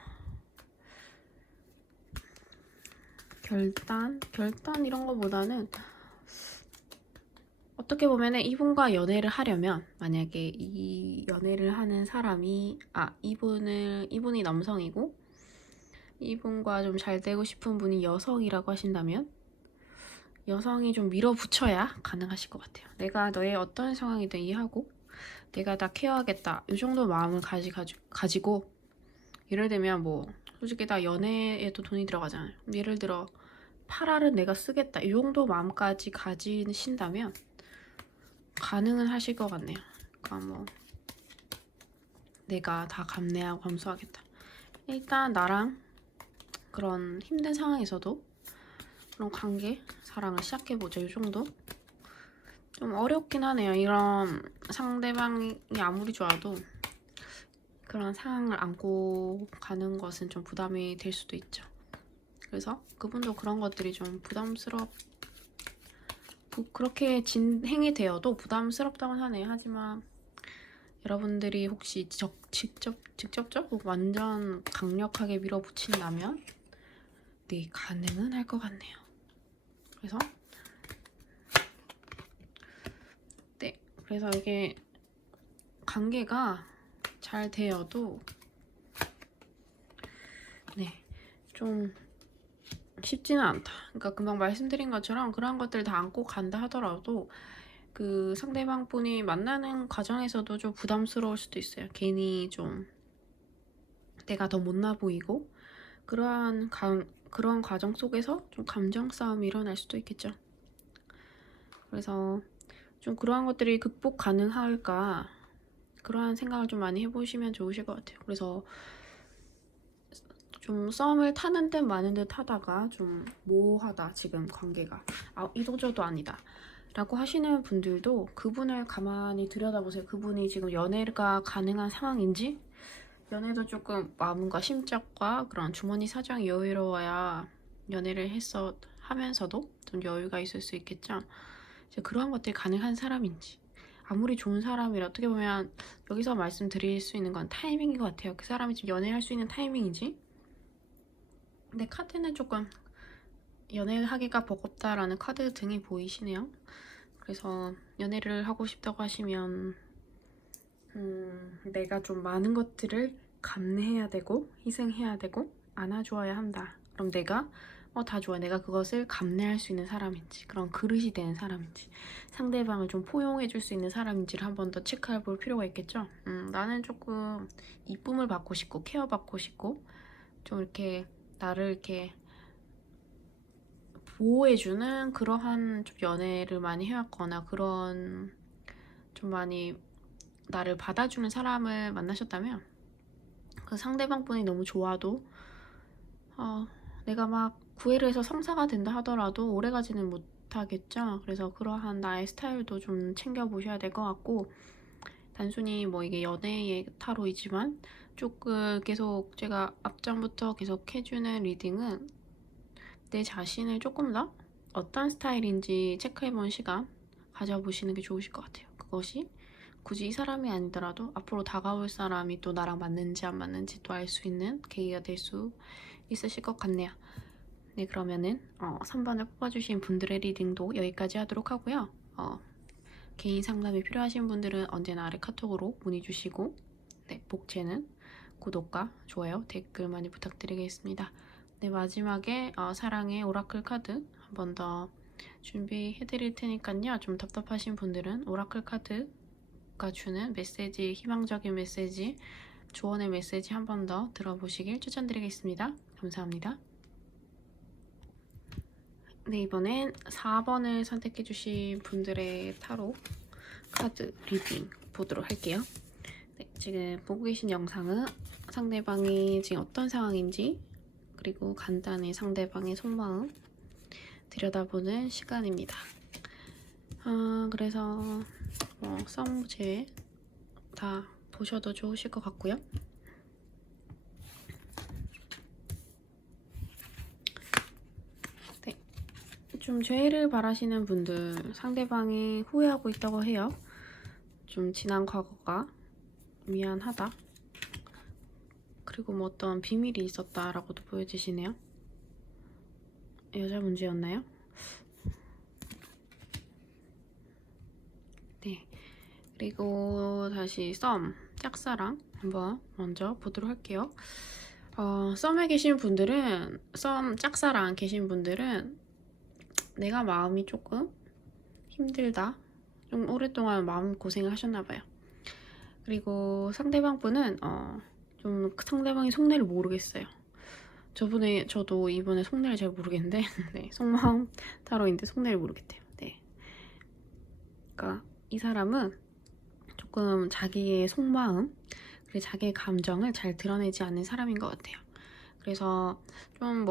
결단 이런 거보다는 어떻게 보면은 이분과 연애를 하려면, 만약에 이 연애를 하는 사람이 이분이 남성이고 이분과 좀 잘 되고 싶은 분이 여성이라고 하신다면 여성이 좀 밀어붙여야 가능하실 것 같아요. 내가 너의 어떤 상황이든 이해하고 내가 다 케어하겠다, 이 정도 마음을 가지고 예를 들면 뭐 솔직히 다 연애에도 돈이 들어가잖아요. 예를 들어 8알은 내가 쓰겠다, 이 정도 마음까지 가지신다면 가능은 하실 것 같네요. 그러니까 뭐 내가 다 감내하고 감수하겠다. 일단 나랑 그런 힘든 상황에서도 그런 관계, 사랑을 시작해보자, 이 정도? 좀 어렵긴 하네요. 이런 상대방이 아무리 좋아도 그런 상황을 안고 가는 것은 좀 부담이 될 수도 있죠. 그래서 그분도 그런 것들이 좀 그렇게 진행이 되어도 부담스럽다고 하네요. 하지만 여러분들이 혹시 직접적 완전 강력하게 밀어붙인다면 네, 가능은 할 것 같네요. 그래서 이게 관계가 잘 되어도 좀 쉽지는 않다. 그러니까 금방 말씀드린 것처럼 그런 것들 다 안고 간다 하더라도 그 상대방 분이 만나는 과정에서도 좀 부담스러울 수도 있어요. 괜히 좀 내가 더 못나 보이고 그런 과정 속에서 좀 감정 싸움이 일어날 수도 있겠죠. 그래서 좀 그러한 것들이 극복 가능할까, 그러한 생각을 좀 많이 해보시면 좋으실 것 같아요. 그래서 좀 썸을 타는 듯 마는 듯 하다가 좀 모호하다, 지금 관계가 이도저도 아니다 라고 하시는 분들도 그분을 가만히 들여다보세요. 그분이 지금 연애가 가능한 상황인지, 연애도 조금 마음과 심적과 그런 주머니 사정이 여유로워야 연애를 하면서도 좀 여유가 있을 수 있겠죠. 이제 그러한 것들이 가능한 사람인지, 아무리 좋은 사람이라 어떻게 보면 여기서 말씀드릴 수 있는 건 타이밍인 것 같아요. 그 사람이 지금 연애할 수 있는 타이밍인지. 근데 카드는 조금 연애하기가 버겁다라는 카드 등이 보이시네요. 그래서 연애를 하고 싶다고 하시면 내가 좀 많은 것들을 감내해야 되고 희생해야 되고 안아주어야 한다. 그럼 내가 다 좋아, 내가 그것을 감내할 수 있는 사람인지, 그런 그릇이 되는 사람인지, 상대방을 좀 포용해 줄 수 있는 사람인지를 한 번 더 체크해 볼 필요가 있겠죠. 나는 조금 이쁨을 받고 싶고 케어 받고 싶고 좀 이렇게 나를 이렇게 보호해주는 그러한 좀 연애를 많이 해왔거나 그런 좀 많이 나를 받아주는 사람을 만나셨다면 그 상대방 분이 너무 좋아도 내가 막 구애를 해서 성사가 된다 하더라도 오래가지는 못하겠죠. 그래서 그러한 나의 스타일도 좀 챙겨보셔야 될 것 같고, 단순히 뭐 이게 연애의 타로이지만 조금 계속 제가 앞전부터 계속 해주는 리딩은 내 자신을 조금 더 어떤 스타일인지 체크해본 시간 가져보시는 게 좋으실 것 같아요. 그것이 굳이 이 사람이 아니더라도 앞으로 다가올 사람이 또 나랑 맞는지 안 맞는지 또 알 수 있는 계기가 될 수 있으실 것 같네요. 네, 그러면은 3번을 뽑아주신 분들의 리딩도 여기까지 하도록 하고요. 개인 상담이 필요하신 분들은 언제나 아래 카톡으로 문의 주시고, 네, 복채는 구독과 좋아요, 댓글 많이 부탁드리겠습니다. 네, 마지막에 사랑의 오라클 카드 한 번 더 준비해 드릴 테니까요. 좀 답답하신 분들은 오라클 카드가 주는 메시지, 희망적인 메시지, 조언의 메시지 한 번 더 들어보시길 추천드리겠습니다. 감사합니다. 네, 이번엔 4번을 선택해 주신 분들의 타로 카드 리딩 보도록 할게요. 네, 지금 보고 계신 영상은 상대방이 지금 어떤 상황인지, 그리고 간단히 상대방의 속마음, 들여다보는 시간입니다. 그래서 썸 문제 다 보셔도 좋으실 것 같고요. 네, 좀 죄를 바라시는 분들, 상대방이 후회하고 있다고 해요. 좀 지난 과거가 미안하다, 그리고 뭐 어떤 비밀이 있었다라고도 보여주시네요. 여자 문제였나요? 네, 그리고 다시 썸, 짝사랑 한번 먼저 보도록 할게요. 썸에 계신 분들은, 썸, 짝사랑 계신 분들은 내가 마음이 조금 힘들다, 좀 오랫동안 마음 고생을 하셨나봐요. 그리고 상대방 분은 좀 상대방이 속내를 모르겠어요. 저도 이번에 속내를 잘 모르겠는데 네, 속마음 타로인데 속내를 모르겠대요. 네, 그러니까 이 사람은 조금 자기의 속마음, 그리고 자기의 감정을 잘 드러내지 않는 사람인 것 같아요. 그래서 좀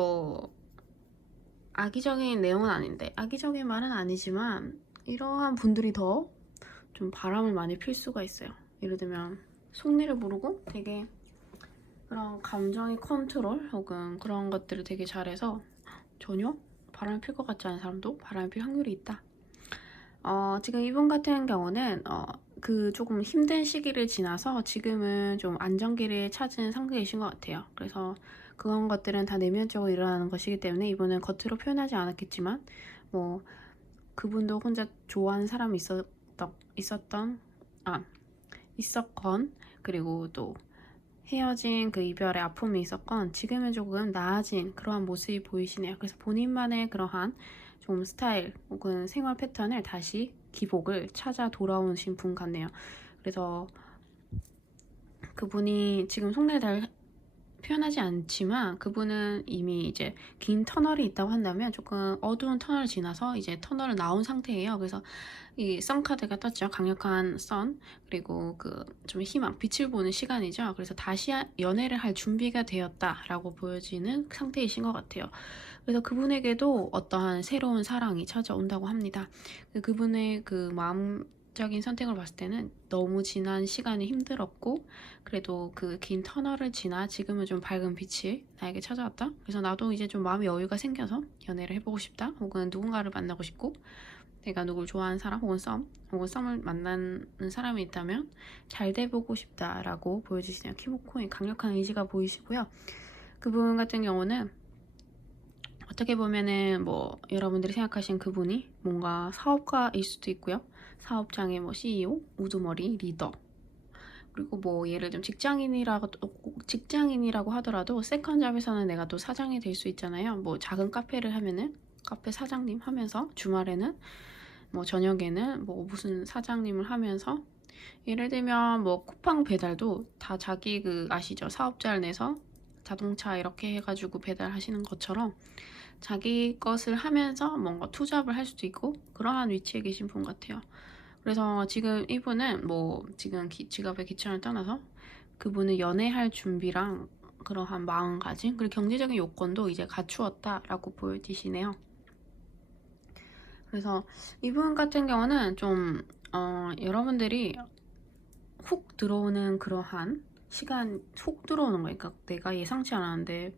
악의적인 내용은 아닌데, 악의적인 말은 아니지만 이러한 분들이 더 좀 바람을 많이 필 수가 있어요. 예를 들면 속내를 모르고 되게 그런 감정의 컨트롤 혹은 그런 것들을 되게 잘해서 전혀 바람을 필 것 같지 않은 사람도 바람을 필 확률이 있다. 지금 이분 같은 경우는 그 조금 힘든 시기를 지나서 지금은 좀 안정기를 찾은 상태이신 것 같아요. 그래서 그런 것들은 다 내면적으로 일어나는 것이기 때문에 이분은 겉으로 표현하지 않았겠지만 뭐 그분도 혼자 좋아하는 사람이 있었건, 그리고 또 헤어진 그 이별의 아픔이 있었건 지금은 조금 나아진 그러한 모습이 보이시네요. 그래서 본인만의 그러한 좀 스타일 혹은 생활 패턴을 다시 기복을 찾아 돌아오신 분 같네요. 그래서 그분이 지금 속내를 잘 표현하지 않지만 그분은 이미 이제 긴 터널이 있다고 한다면 조금 어두운 터널을 지나서 이제 터널을 나온 상태예요. 그래서 이 선카드가 떴죠. 강력한 선, 그리고 그 좀 희망, 빛을 보는 시간이죠. 그래서 다시 연애를 할 준비가 되었다라고 보여지는 상태이신 것 같아요. 그래서 그분에게도 어떠한 새로운 사랑이 찾아온다고 합니다. 그분의 그 마음적인 선택을 봤을 때는 너무 지난 시간이 힘들었고, 그래도 그 긴 터널을 지나 지금은 좀 밝은 빛이 나에게 찾아왔다. 그래서 나도 이제 좀 마음의 여유가 생겨서 연애를 해보고 싶다, 혹은 누군가를 만나고 싶고, 내가 누굴 좋아하는 사람 혹은 썸을 만나는 사람이 있다면 잘 돼보고 싶다라고 보여주시네요. 키모코인 강력한 의지가 보이시고요. 그분 같은 경우는 어떻게 보면은 뭐 여러분들이 생각하신 그분이 뭔가 사업가일 수도 있고요. 사업장의 뭐 CEO, 우두머리, 리더, 그리고 뭐 예를 들면 직장인이라고 하더라도 세컨잡에서는 내가 또 사장이 될 수 있잖아요. 뭐 작은 카페를 하면은 카페 사장님 하면서 주말에는 뭐 저녁에는 뭐 무슨 사장님을 하면서, 예를 들면 뭐 쿠팡 배달도 다 자기 그 아시죠? 사업자를 내서 자동차 이렇게 해가지고 배달하시는 것처럼 자기 것을 하면서 뭔가 투잡을 할 수도 있고 그러한 위치에 계신 분 같아요. 그래서 지금 이분은 뭐 지금 직업의 기천을 떠나서 그분은 연애할 준비랑 그러한 마음가짐, 그리고 경제적인 요건도 이제 갖추었다라고 보여지시네요. 그래서 이분 같은 경우는 좀 여러분들이 훅 들어오는 그러한 시간, 훅 들어오는 거예요. 그러니까 내가 예상치 않았는데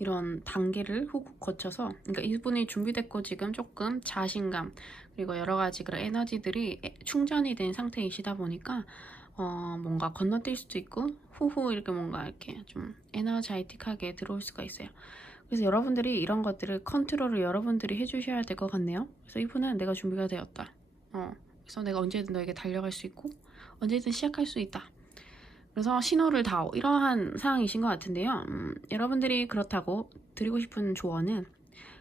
이런 단계를 훅 거쳐서, 그러니까 이분이 준비됐고 지금 조금 자신감 그리고 여러 가지 그런 에너지들이 충전이 된 상태이시다 보니까 뭔가 건너뛸 수도 있고 후후 이렇게 뭔가 이렇게 좀 에너자이틱하게 들어올 수가 있어요. 그래서 여러분들이 이런 것들을 컨트롤을 여러분들이 해주셔야 될 것 같네요. 그래서 이분은 내가 준비가 되었다. 그래서 내가 언제든 너에게 달려갈 수 있고 언제든 시작할 수 있다. 그래서 신호를 다오, 이러한 상황이신 것 같은데요. 여러분들이 그렇다고 드리고 싶은 조언은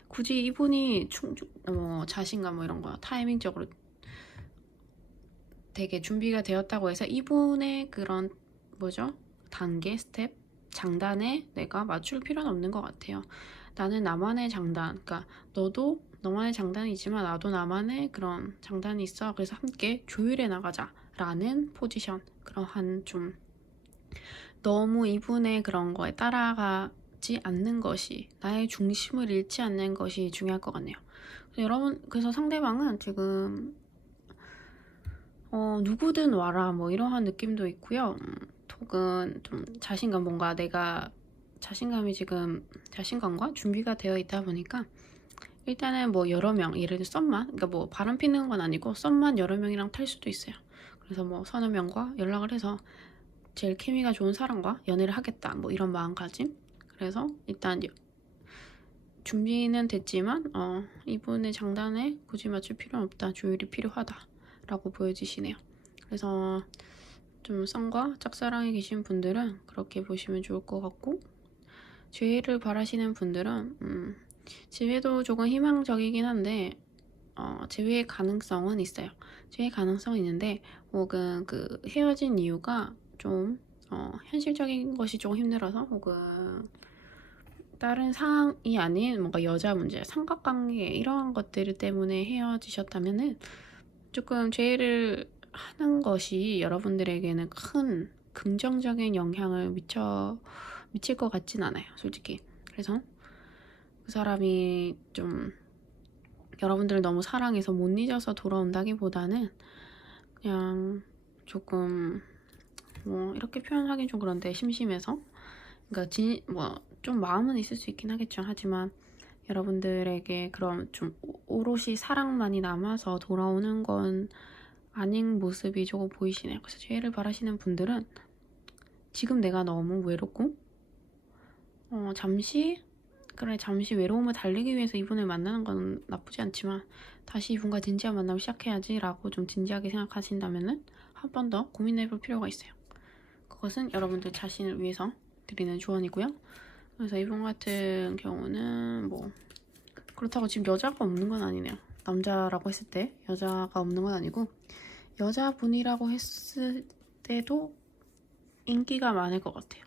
굳이 이분이 자신감 뭐 이런 거 타이밍적으로 되게 준비가 되었다고 해서 이분의 그런 단계, 스텝, 장단에 내가 맞출 필요는 없는 것 같아요. 나는 나만의 장단, 그러니까 너도 너만의 장단이지만 나도 나만의 그런 장단이 있어. 그래서 함께 조율해 나가자 라는 포지션, 그러한 좀 너무 이분의 그런 거에 따라가지 않는 것이, 나의 중심을 잃지 않는 것이 중요할 것 같네요. 그래서 상대방은 지금 누구든 와라 뭐 이러한 느낌도 있고요. 혹은 좀 뭔가 내가 자신감과 준비가 되어 있다 보니까 일단은 뭐 여러 명, 예를 들어 썸만, 그러니까 뭐 바람 피는 건 아니고 썸만 여러 명이랑 탈 수도 있어요. 그래서 뭐 서너 명과 연락을 해서 제일 케미가 좋은 사람과 연애를 하겠다 뭐 이런 마음가짐. 그래서 일단 준비는 됐지만 이분의 장단에 굳이 맞출 필요는 없다, 조율이 필요하다 라고 보여지시네요. 그래서 좀 썸과 짝사랑에 계신 분들은 그렇게 보시면 좋을 것 같고, 재회를 바라시는 분들은 재회도 조금 희망적이긴 한데 재회의 가능성은 있어요. 재회 가능성은 있는데 혹은 그 헤어진 이유가 좀 현실적인 것이 조금 힘들어서, 혹은 다른 상황이 아닌 뭔가 여자 문제, 삼각관계 이러한 것들 때문에 헤어지셨다면은 조금 재회를 하는 것이 여러분들에게는 큰 긍정적인 영향을 미칠 것 같진 않아요, 솔직히. 그래서 그 사람이 좀 여러분들을 너무 사랑해서 못 잊어서 돌아온다기보다는 그냥 조금 뭐 이렇게 표현하긴 좀 그런데 심심해서, 그러니까 좀 마음은 있을 수 있긴 하겠죠. 하지만 여러분들에게 그럼 좀 오롯이 사랑만이 남아서 돌아오는 건 아닌 모습이 조금 보이시네요. 그래서 재회를 바라시는 분들은 지금 내가 너무 외롭고 잠시 외로움을 달래기 위해서 이분을 만나는 건 나쁘지 않지만 다시 이분과 진지한 만남을 시작해야지 라고 좀 진지하게 생각하신다면은 한 번 더 고민해볼 필요가 있어요. 그것은 여러분들 자신을 위해서 드리는 조언이고요. 그래서 이분 같은 경우는 뭐 그렇다고 지금 여자가 없는 건 아니네요. 남자라고 했을 때 여자가 없는 건 아니고, 여자분이라고 했을 때도 인기가 많을 것 같아요.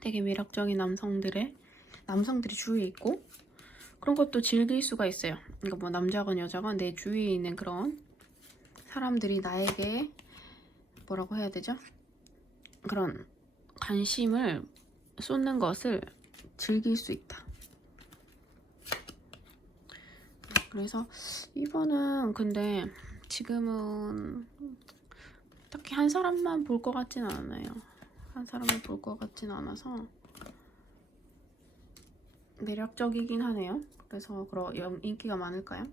되게 매력적인 남성들이 주위에 있고 그런 것도 즐길 수가 있어요. 그러니까 뭐 남자건 여자건 내 주위에 있는 그런 사람들이 나에게 뭐라고 해야 되죠? 그런 관심을 쏟는 것을 즐길 수 있다. 그래서 이번은 근데 지금은 딱히 한 사람만 볼 것 같진 않아요. 한 사람을 볼 것 같진 않아서 매력적이긴 하네요. 그래서 인기가 많을까요?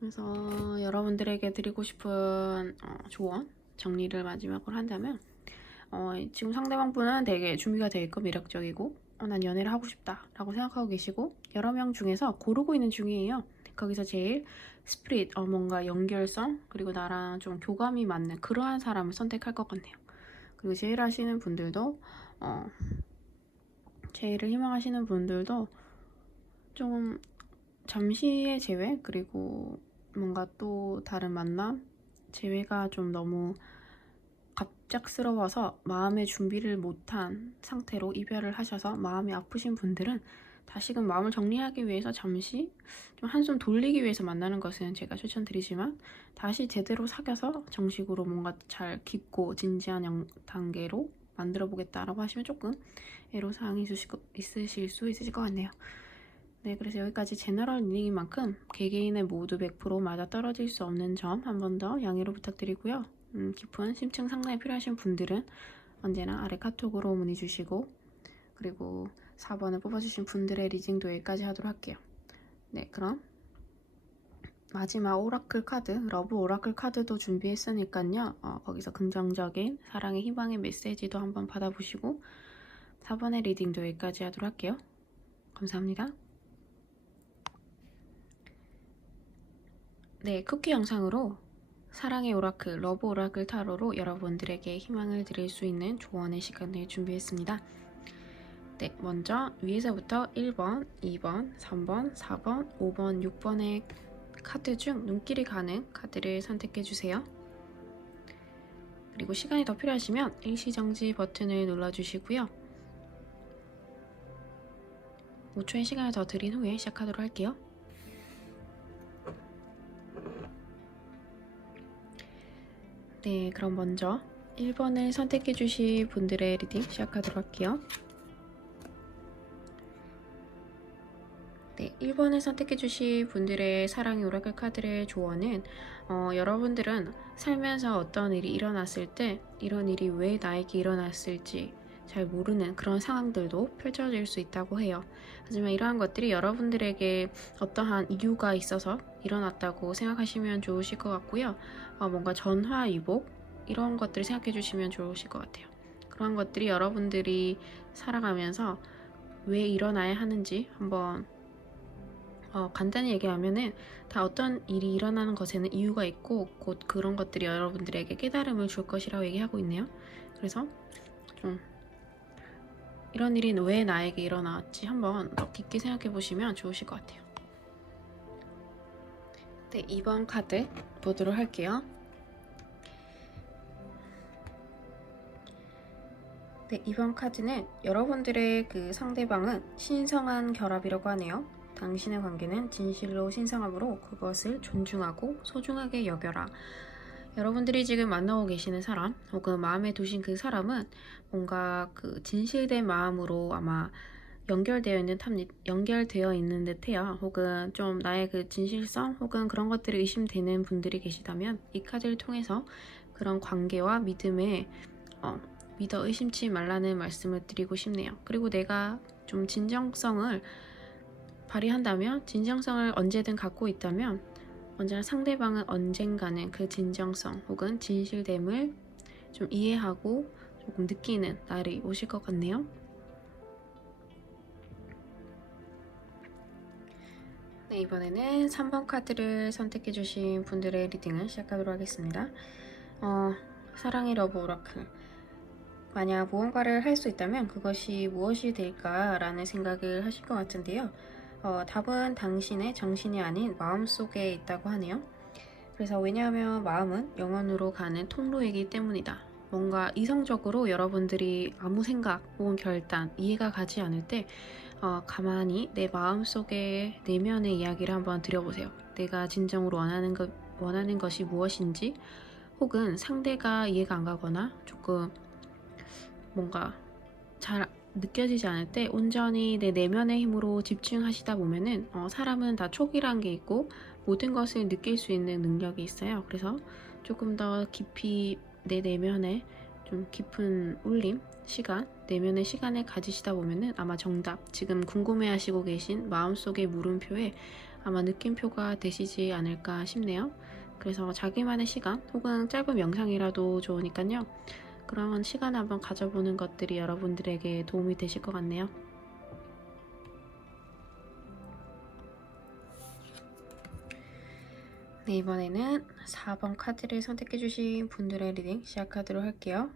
그래서 여러분들에게 드리고 싶은 조언 정리를 마지막으로 한다면, 지금 상대방분은 되게 준비가 되어 있고 매력적이고 난 연애를 하고 싶다 라고 생각하고 계시고 여러 명 중에서 고르고 있는 중이에요. 거기서 제일 스프릿, 뭔가 연결성, 그리고 나랑 좀 교감이 맞는 그러한 사람을 선택할 것 같네요. 그리고 제일 제일을 희망하시는 분들도 좀 잠시의 재회, 그리고 뭔가 또 다른 만남, 재회가 좀 너무 갑작스러워서 마음의 준비를 못한 상태로 이별을 하셔서 마음이 아프신 분들은 다시금 마음을 정리하기 위해서 잠시 좀 한숨 돌리기 위해서 만나는 것은 제가 추천드리지만, 다시 제대로 사귀어서 정식으로 뭔가 잘 깊고 진지한 단계로 만들어 보겠다라고 하시면 조금 애로사항이 있으실 수 있으실 것 같네요. 네, 그래서 여기까지 제너럴 리딩인 만큼 개개인의 모두 100% 맞아떨어질 수 없는 점 한 번 더 양해로 부탁드리고요. 깊은 심층 상담이 필요하신 분들은 언제나 아래 카톡으로 문의 주시고, 그리고 4번을 뽑아주신 분들의 리딩도 여기까지 하도록 할게요. 네, 그럼 마지막 오라클 카드, 러브 오라클 카드도 준비했으니까요. 거기서 긍정적인 사랑의 희망의 메시지도 한번 받아보시고 4번의 리딩도 여기까지 하도록 할게요. 감사합니다. 네, 쿠키 영상으로 사랑의 오라클, 러브 오라클 타로로 여러분들에게 희망을 드릴 수 있는 조언의 시간을 준비했습니다. 네, 먼저 위에서부터 1번, 2번, 3번, 4번, 5번, 6번의 카드 중 눈길이 가는 카드를 선택해주세요. 그리고 시간이 더 필요하시면 일시정지 버튼을 눌러주시고요. 5초의 시간을 더 드린 후에 시작하도록 할게요. 네, 그럼 먼저 1번을 선택해주신 분들의 리딩 시작하도록 할게요. 네, 1번을 선택해 주신 분들의 사랑의 오라클 카드의 조언은 여러분들은 살면서 어떤 일이 일어났을 때 이런 일이 왜 나에게 일어났을지 잘 모르는 그런 상황들도 펼쳐질 수 있다고 해요. 하지만 이러한 것들이 여러분들에게 어떠한 이유가 있어서 일어났다고 생각하시면 좋으실 것 같고요. 뭔가 전화위복 이런 것들을 생각해 주시면 좋으실 것 같아요. 그런 것들이 여러분들이 살아가면서 왜 일어나야 하는지 한번 간단히 얘기하면은 다 어떤 일이 일어나는 것에는 이유가 있고 곧 그런 것들이 여러분들에게 깨달음을 줄 것이라고 얘기하고 있네요. 그래서 좀 이런 일이 왜 나에게 일어났지 한번 더 깊게 생각해 보시면 좋으실 것 같아요. 네, 2번 카드 보도록 할게요. 네, 이번 카드는 여러분들의 그 상대방은 신성한 결합이라고 하네요. 당신의 관계는 진실로 신성하므로 그것을 존중하고 소중하게 여겨라. 여러분들이 지금 만나고 계시는 사람 혹은 마음에 두신 그 사람은 뭔가 그 진실된 마음으로 아마 연결되어 있는 듯해요. 혹은 좀 나의 그 진실성 혹은 그런 것들이 의심되는 분들이 계시다면 이 카드를 통해서 그런 관계와 믿음에 믿어 의심치 말라는 말씀을 드리고 싶네요. 그리고 내가 좀 진정성을 발휘한다면, 진정성을 언제든 갖고 있다면 언제나 상대방은 언젠가는 그 진정성 혹은 진실됨을 좀 이해하고 조금 느끼는 날이 오실 것 같네요. 네, 이번에는 3번 카드를 선택해 주신 분들의 리딩을 시작하도록 하겠습니다. 사랑의 러브 오라클. 만약 무언가를 할 수 있다면 그것이 무엇이 될까라는 생각을 하실 것 같은데요. 답은 당신의 정신이 아닌 마음속에 있다고 하네요. 그래서 왜냐하면 마음은 영혼으로 가는 통로이기 때문이다. 뭔가 이성적으로 여러분들이 아무 생각 혹은 결단, 이해가 가지 않을 때 가만히 내 마음속의 내면의 이야기를 한번 드려보세요. 내가 진정으로 원하는 것이 무엇인지 혹은 상대가 이해가 안 가거나 조금 뭔가 잘 느껴지지 않을 때 온전히 내 내면의 힘으로 집중하시다 보면은 사람은 다 촉이란 게 있고 모든 것을 느낄 수 있는 능력이 있어요. 그래서 조금 더 깊이 내 내면에 좀 깊은 울림, 시간, 내면의 시간을 가지시다 보면은 아마 정답, 지금 궁금해하시고 계신 마음속의 물음표에 아마 느낌표가 되시지 않을까 싶네요. 그래서 자기만의 시간 혹은 짧은 명상이라도 좋으니까요. 그런 시간 한번 가져보는 것들이 여러분들에게 도움이 되실 것 같네요. 네, 이번에는 4번 카드를 선택해주신 분들의 리딩 시작하도록 할게요.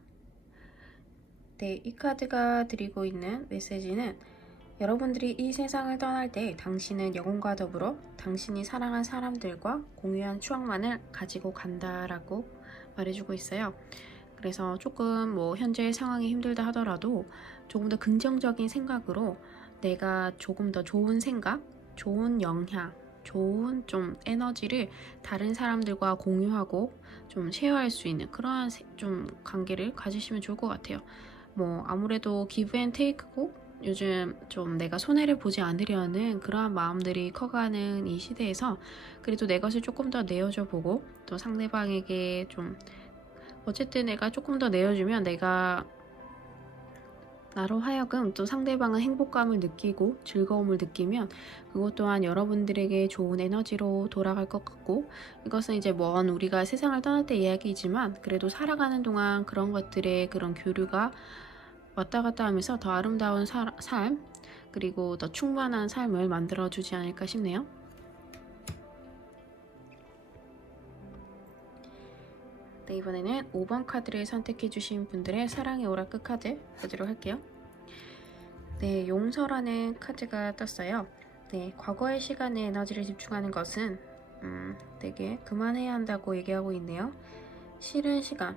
네, 이 카드가 드리고 있는 메시지는 여러분들이 이 세상을 떠날 때 당신은 영혼과 더불어 당신이 사랑한 사람들과 공유한 추억만을 가지고 간다라고 말해주고 있어요. 그래서 조금 현재의 상황이 힘들다 하더라도 조금 더 긍정적인 생각으로 내가 조금 더 좋은 생각, 좋은 영향, 좋은 좀 에너지를 다른 사람들과 공유하고 좀 쉐어할 수 있는 그러한 좀 관계를 가지시면 좋을 것 같아요. 아무래도 기브 앤 테이크고 요즘 좀 내가 손해를 보지 않으려는 그러한 마음들이 커가는 이 시대에서 그래도 내 것을 조금 더 내어줘 보고 또 상대방에게 좀 어쨌든 내가 조금 더 내어주면 내가 나로 하여금 또 상대방은 행복감을 느끼고 즐거움을 느끼면 그것 또한 여러분들에게 좋은 에너지로 돌아갈 것 같고 이것은 이제 우리가 세상을 떠날 때 이야기이지만 그래도 살아가는 동안 그런 것들의 그런 교류가 왔다 갔다 하면서 더 아름다운 삶 그리고 더 충만한 삶을 만들어주지 않을까 싶네요. 네, 이번에는 5번 카드를 선택해주신 분들의 사랑의 오라클 카드 보도록 할게요. 네, 용서라는 카드가 떴어요. 네, 과거의 시간에 에너지를 집중하는 것은 되게 그만해야 한다고 얘기하고 있네요. 싫은 시간을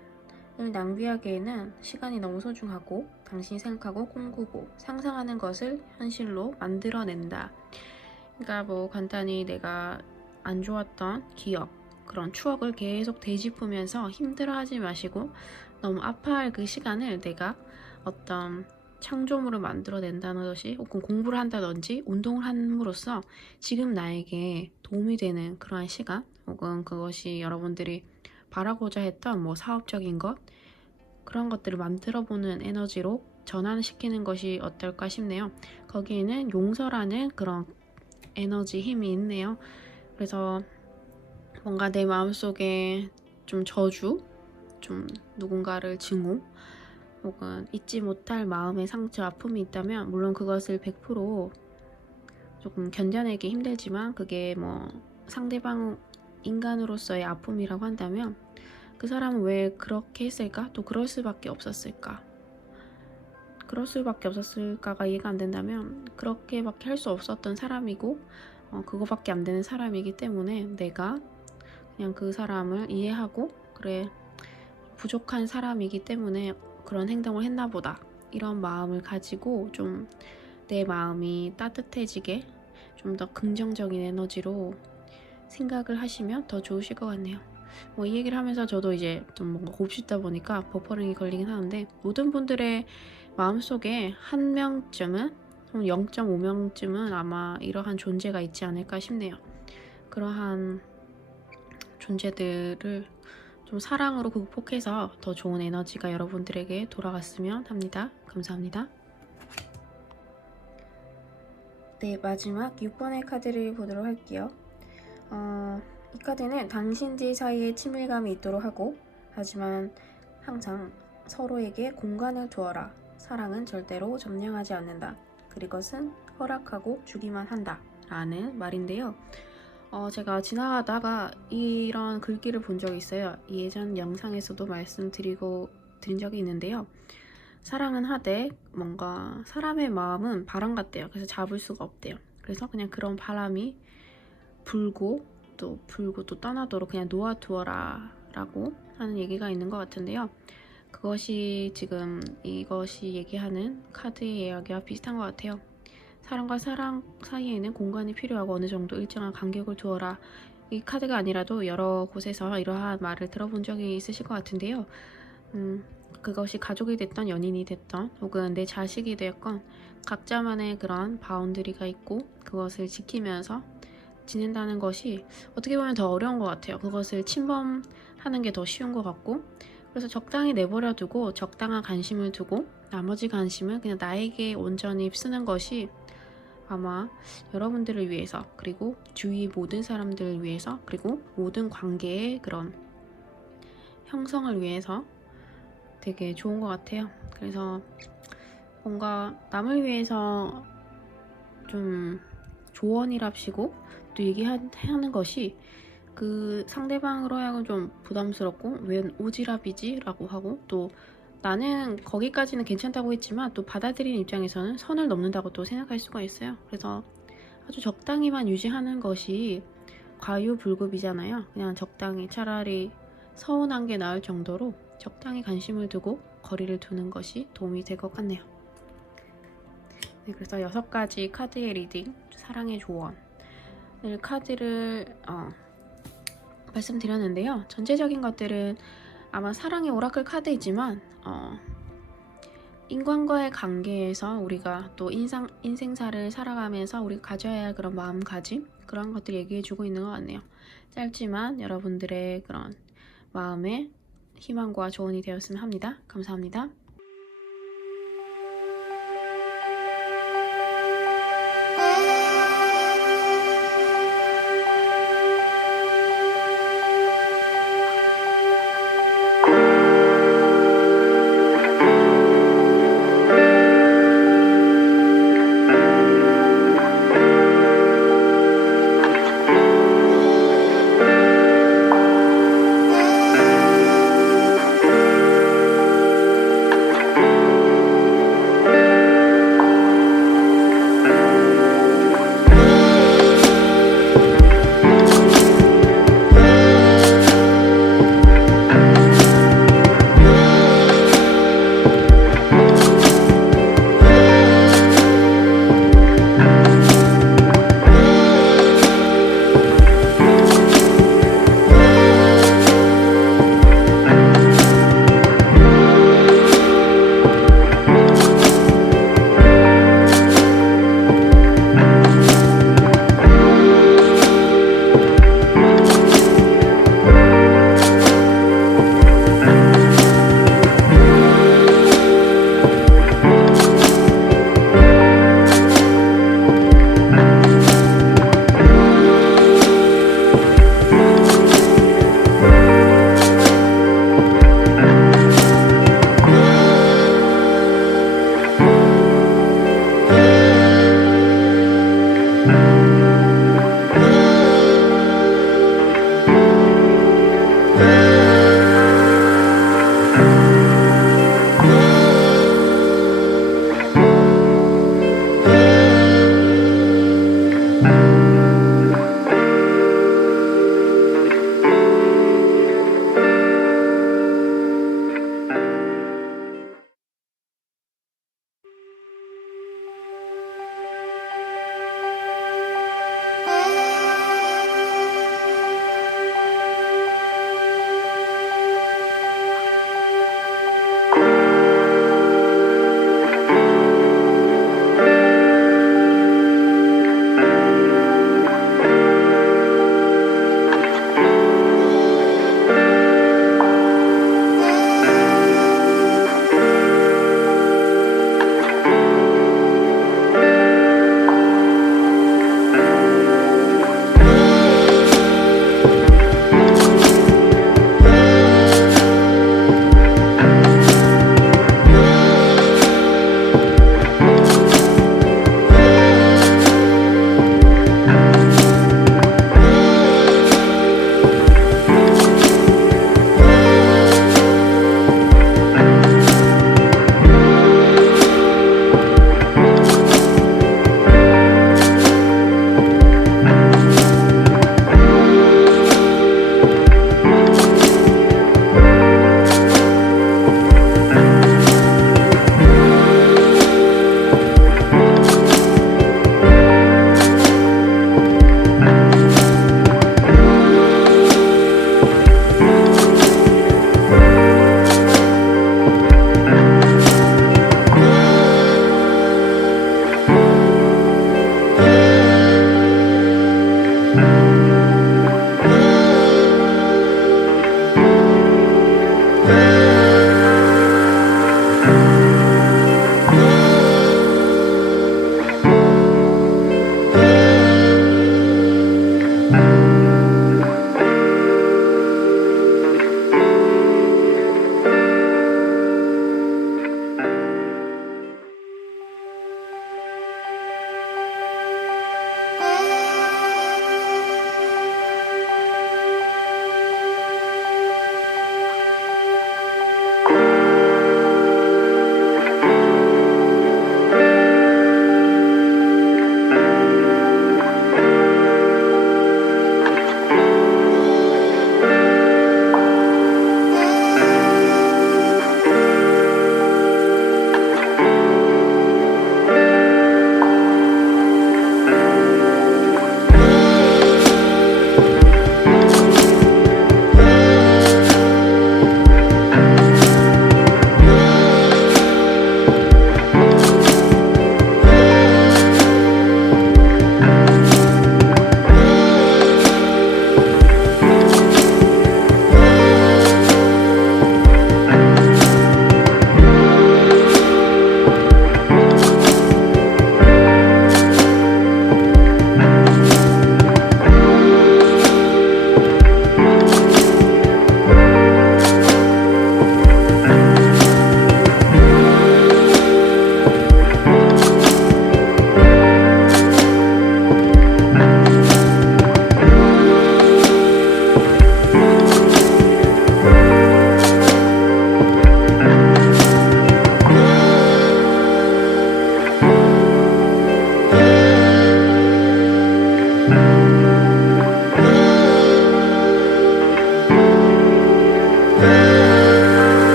낭비하기에는 시간이 너무 소중하고 당신이 생각하고 꿈꾸고 상상하는 것을 현실로 만들어낸다. 그러니까 간단히 내가 안 좋았던 기억 그런 추억을 계속 되짚으면서 힘들어하지 마시고 너무 아파할 그 시간을 내가 어떤 창조물을 만들어낸다든지 혹은 공부를 한다든지 운동을 함으로써 지금 나에게 도움이 되는 그러한 시간 혹은 그것이 여러분들이 바라고자 했던 뭐 사업적인 것 그런 것들을 만들어보는 에너지로 전환시키는 것이 어떨까 싶네요. 거기에는 용서라는 그런 에너지 힘이 있네요. 그래서 뭔가 내 마음속에 좀 저주, 좀 누군가를 증오 혹은 잊지 못할 마음의 상처, 아픔이 있다면 물론 그것을 100% 조금 견뎌내기 힘들지만 그게 뭐 상대방 인간으로서의 아픔이라고 한다면 그 사람은 왜 그렇게 했을까? 또 그럴 수밖에 없었을까? 그럴 수밖에 없었을까가 이해가 안 된다면 그렇게밖에 할 수 없었던 사람이고 그거밖에 안 되는 사람이기 때문에 내가 그냥 그 사람을 이해하고 그래 부족한 사람이기 때문에 그런 행동을 했나 보다 이런 마음을 가지고 좀 내 마음이 따뜻해지게 좀 더 긍정적인 에너지로 생각을 하시면 더 좋으실 것 같네요. 뭐 이 얘기를 하면서 저도 이제 좀 뭔가 곱씹다 보니까 버퍼링이 걸리긴 하는데 모든 분들의 마음속에 한 명쯤은 0.5명쯤은 아마 이러한 존재가 있지 않을까 싶네요. 그러한 존재들을 좀 사랑으로 극복해서 더 좋은 에너지가 여러분들에게 돌아갔으면 합니다. 감사합니다. 네, 마지막 6번의 카드를 보도록 할게요. 이 카드는 당신들 사이에 친밀감이 있도록 하고 하지만 항상 서로에게 공간을 두어라. 사랑은 절대로 점령하지 않는다. 그것은 허락하고 주기만 한다. 라는 말인데요. 제가 지나가다가 이런 글귀를 본 적이 있어요. 예전 영상에서도 말씀드린 적이 있는데요. 사랑은 하되 뭔가 사람의 마음은 바람 같대요. 그래서 잡을 수가 없대요. 그래서 그냥 그런 바람이 불고 또 떠나도록 그냥 놓아두어라 라고 하는 얘기가 있는 것 같은데요. 그것이 지금 이것이 얘기하는 카드의 이야기와 비슷한 것 같아요. 사람과 사람 사이에는 공간이 필요하고 어느 정도 일정한 간격을 두어라. 이 카드가 아니라도 여러 곳에서 이러한 말을 들어본 적이 있으실 것 같은데요. 그것이 가족이 됐던 연인이 됐던 혹은 내 자식이 되었건 각자만의 그런 바운드리가 있고 그것을 지키면서 지낸다는 것이 어떻게 보면 더 어려운 것 같아요. 그것을 침범하는 게 더 쉬운 것 같고 그래서 적당히 내버려 두고 적당한 관심을 두고 나머지 관심은 그냥 나에게 온전히 쓰는 것이 아마 여러분들을 위해서 그리고 주위 모든 사람들을 위해서 그리고 모든 관계의 그런 형성을 위해서 되게 좋은 것 같아요. 그래서 뭔가 남을 위해서 좀 조언이랍시고 또 얘기하는 것이 그 상대방으로 하여금 좀 부담스럽고 웬 오지랖이지? 라고 하고 또 나는 거기까지는 괜찮다고 했지만 또 받아들이는 입장에서는 선을 넘는다고 또 생각할 수가 있어요. 그래서 아주 적당히만 유지하는 것이 과유불급이잖아요. 그냥 적당히 차라리 서운한 게 나을 정도로 적당히 관심을 두고 거리를 두는 것이 도움이 될 것 같네요. 네, 그래서 6가지 카드의 리딩, 사랑의 조언을 카드를 말씀드렸는데요. 전체적인 것들은 아마 사랑의 오라클 카드이지만 인간과의 관계에서 우리가 또 인생사를 살아가면서 우리가 가져야 할 그런 마음가짐 그런 것들 얘기해주고 있는 것 같네요. 짧지만 여러분들의 그런 마음의 희망과 조언이 되었으면 합니다. 감사합니다.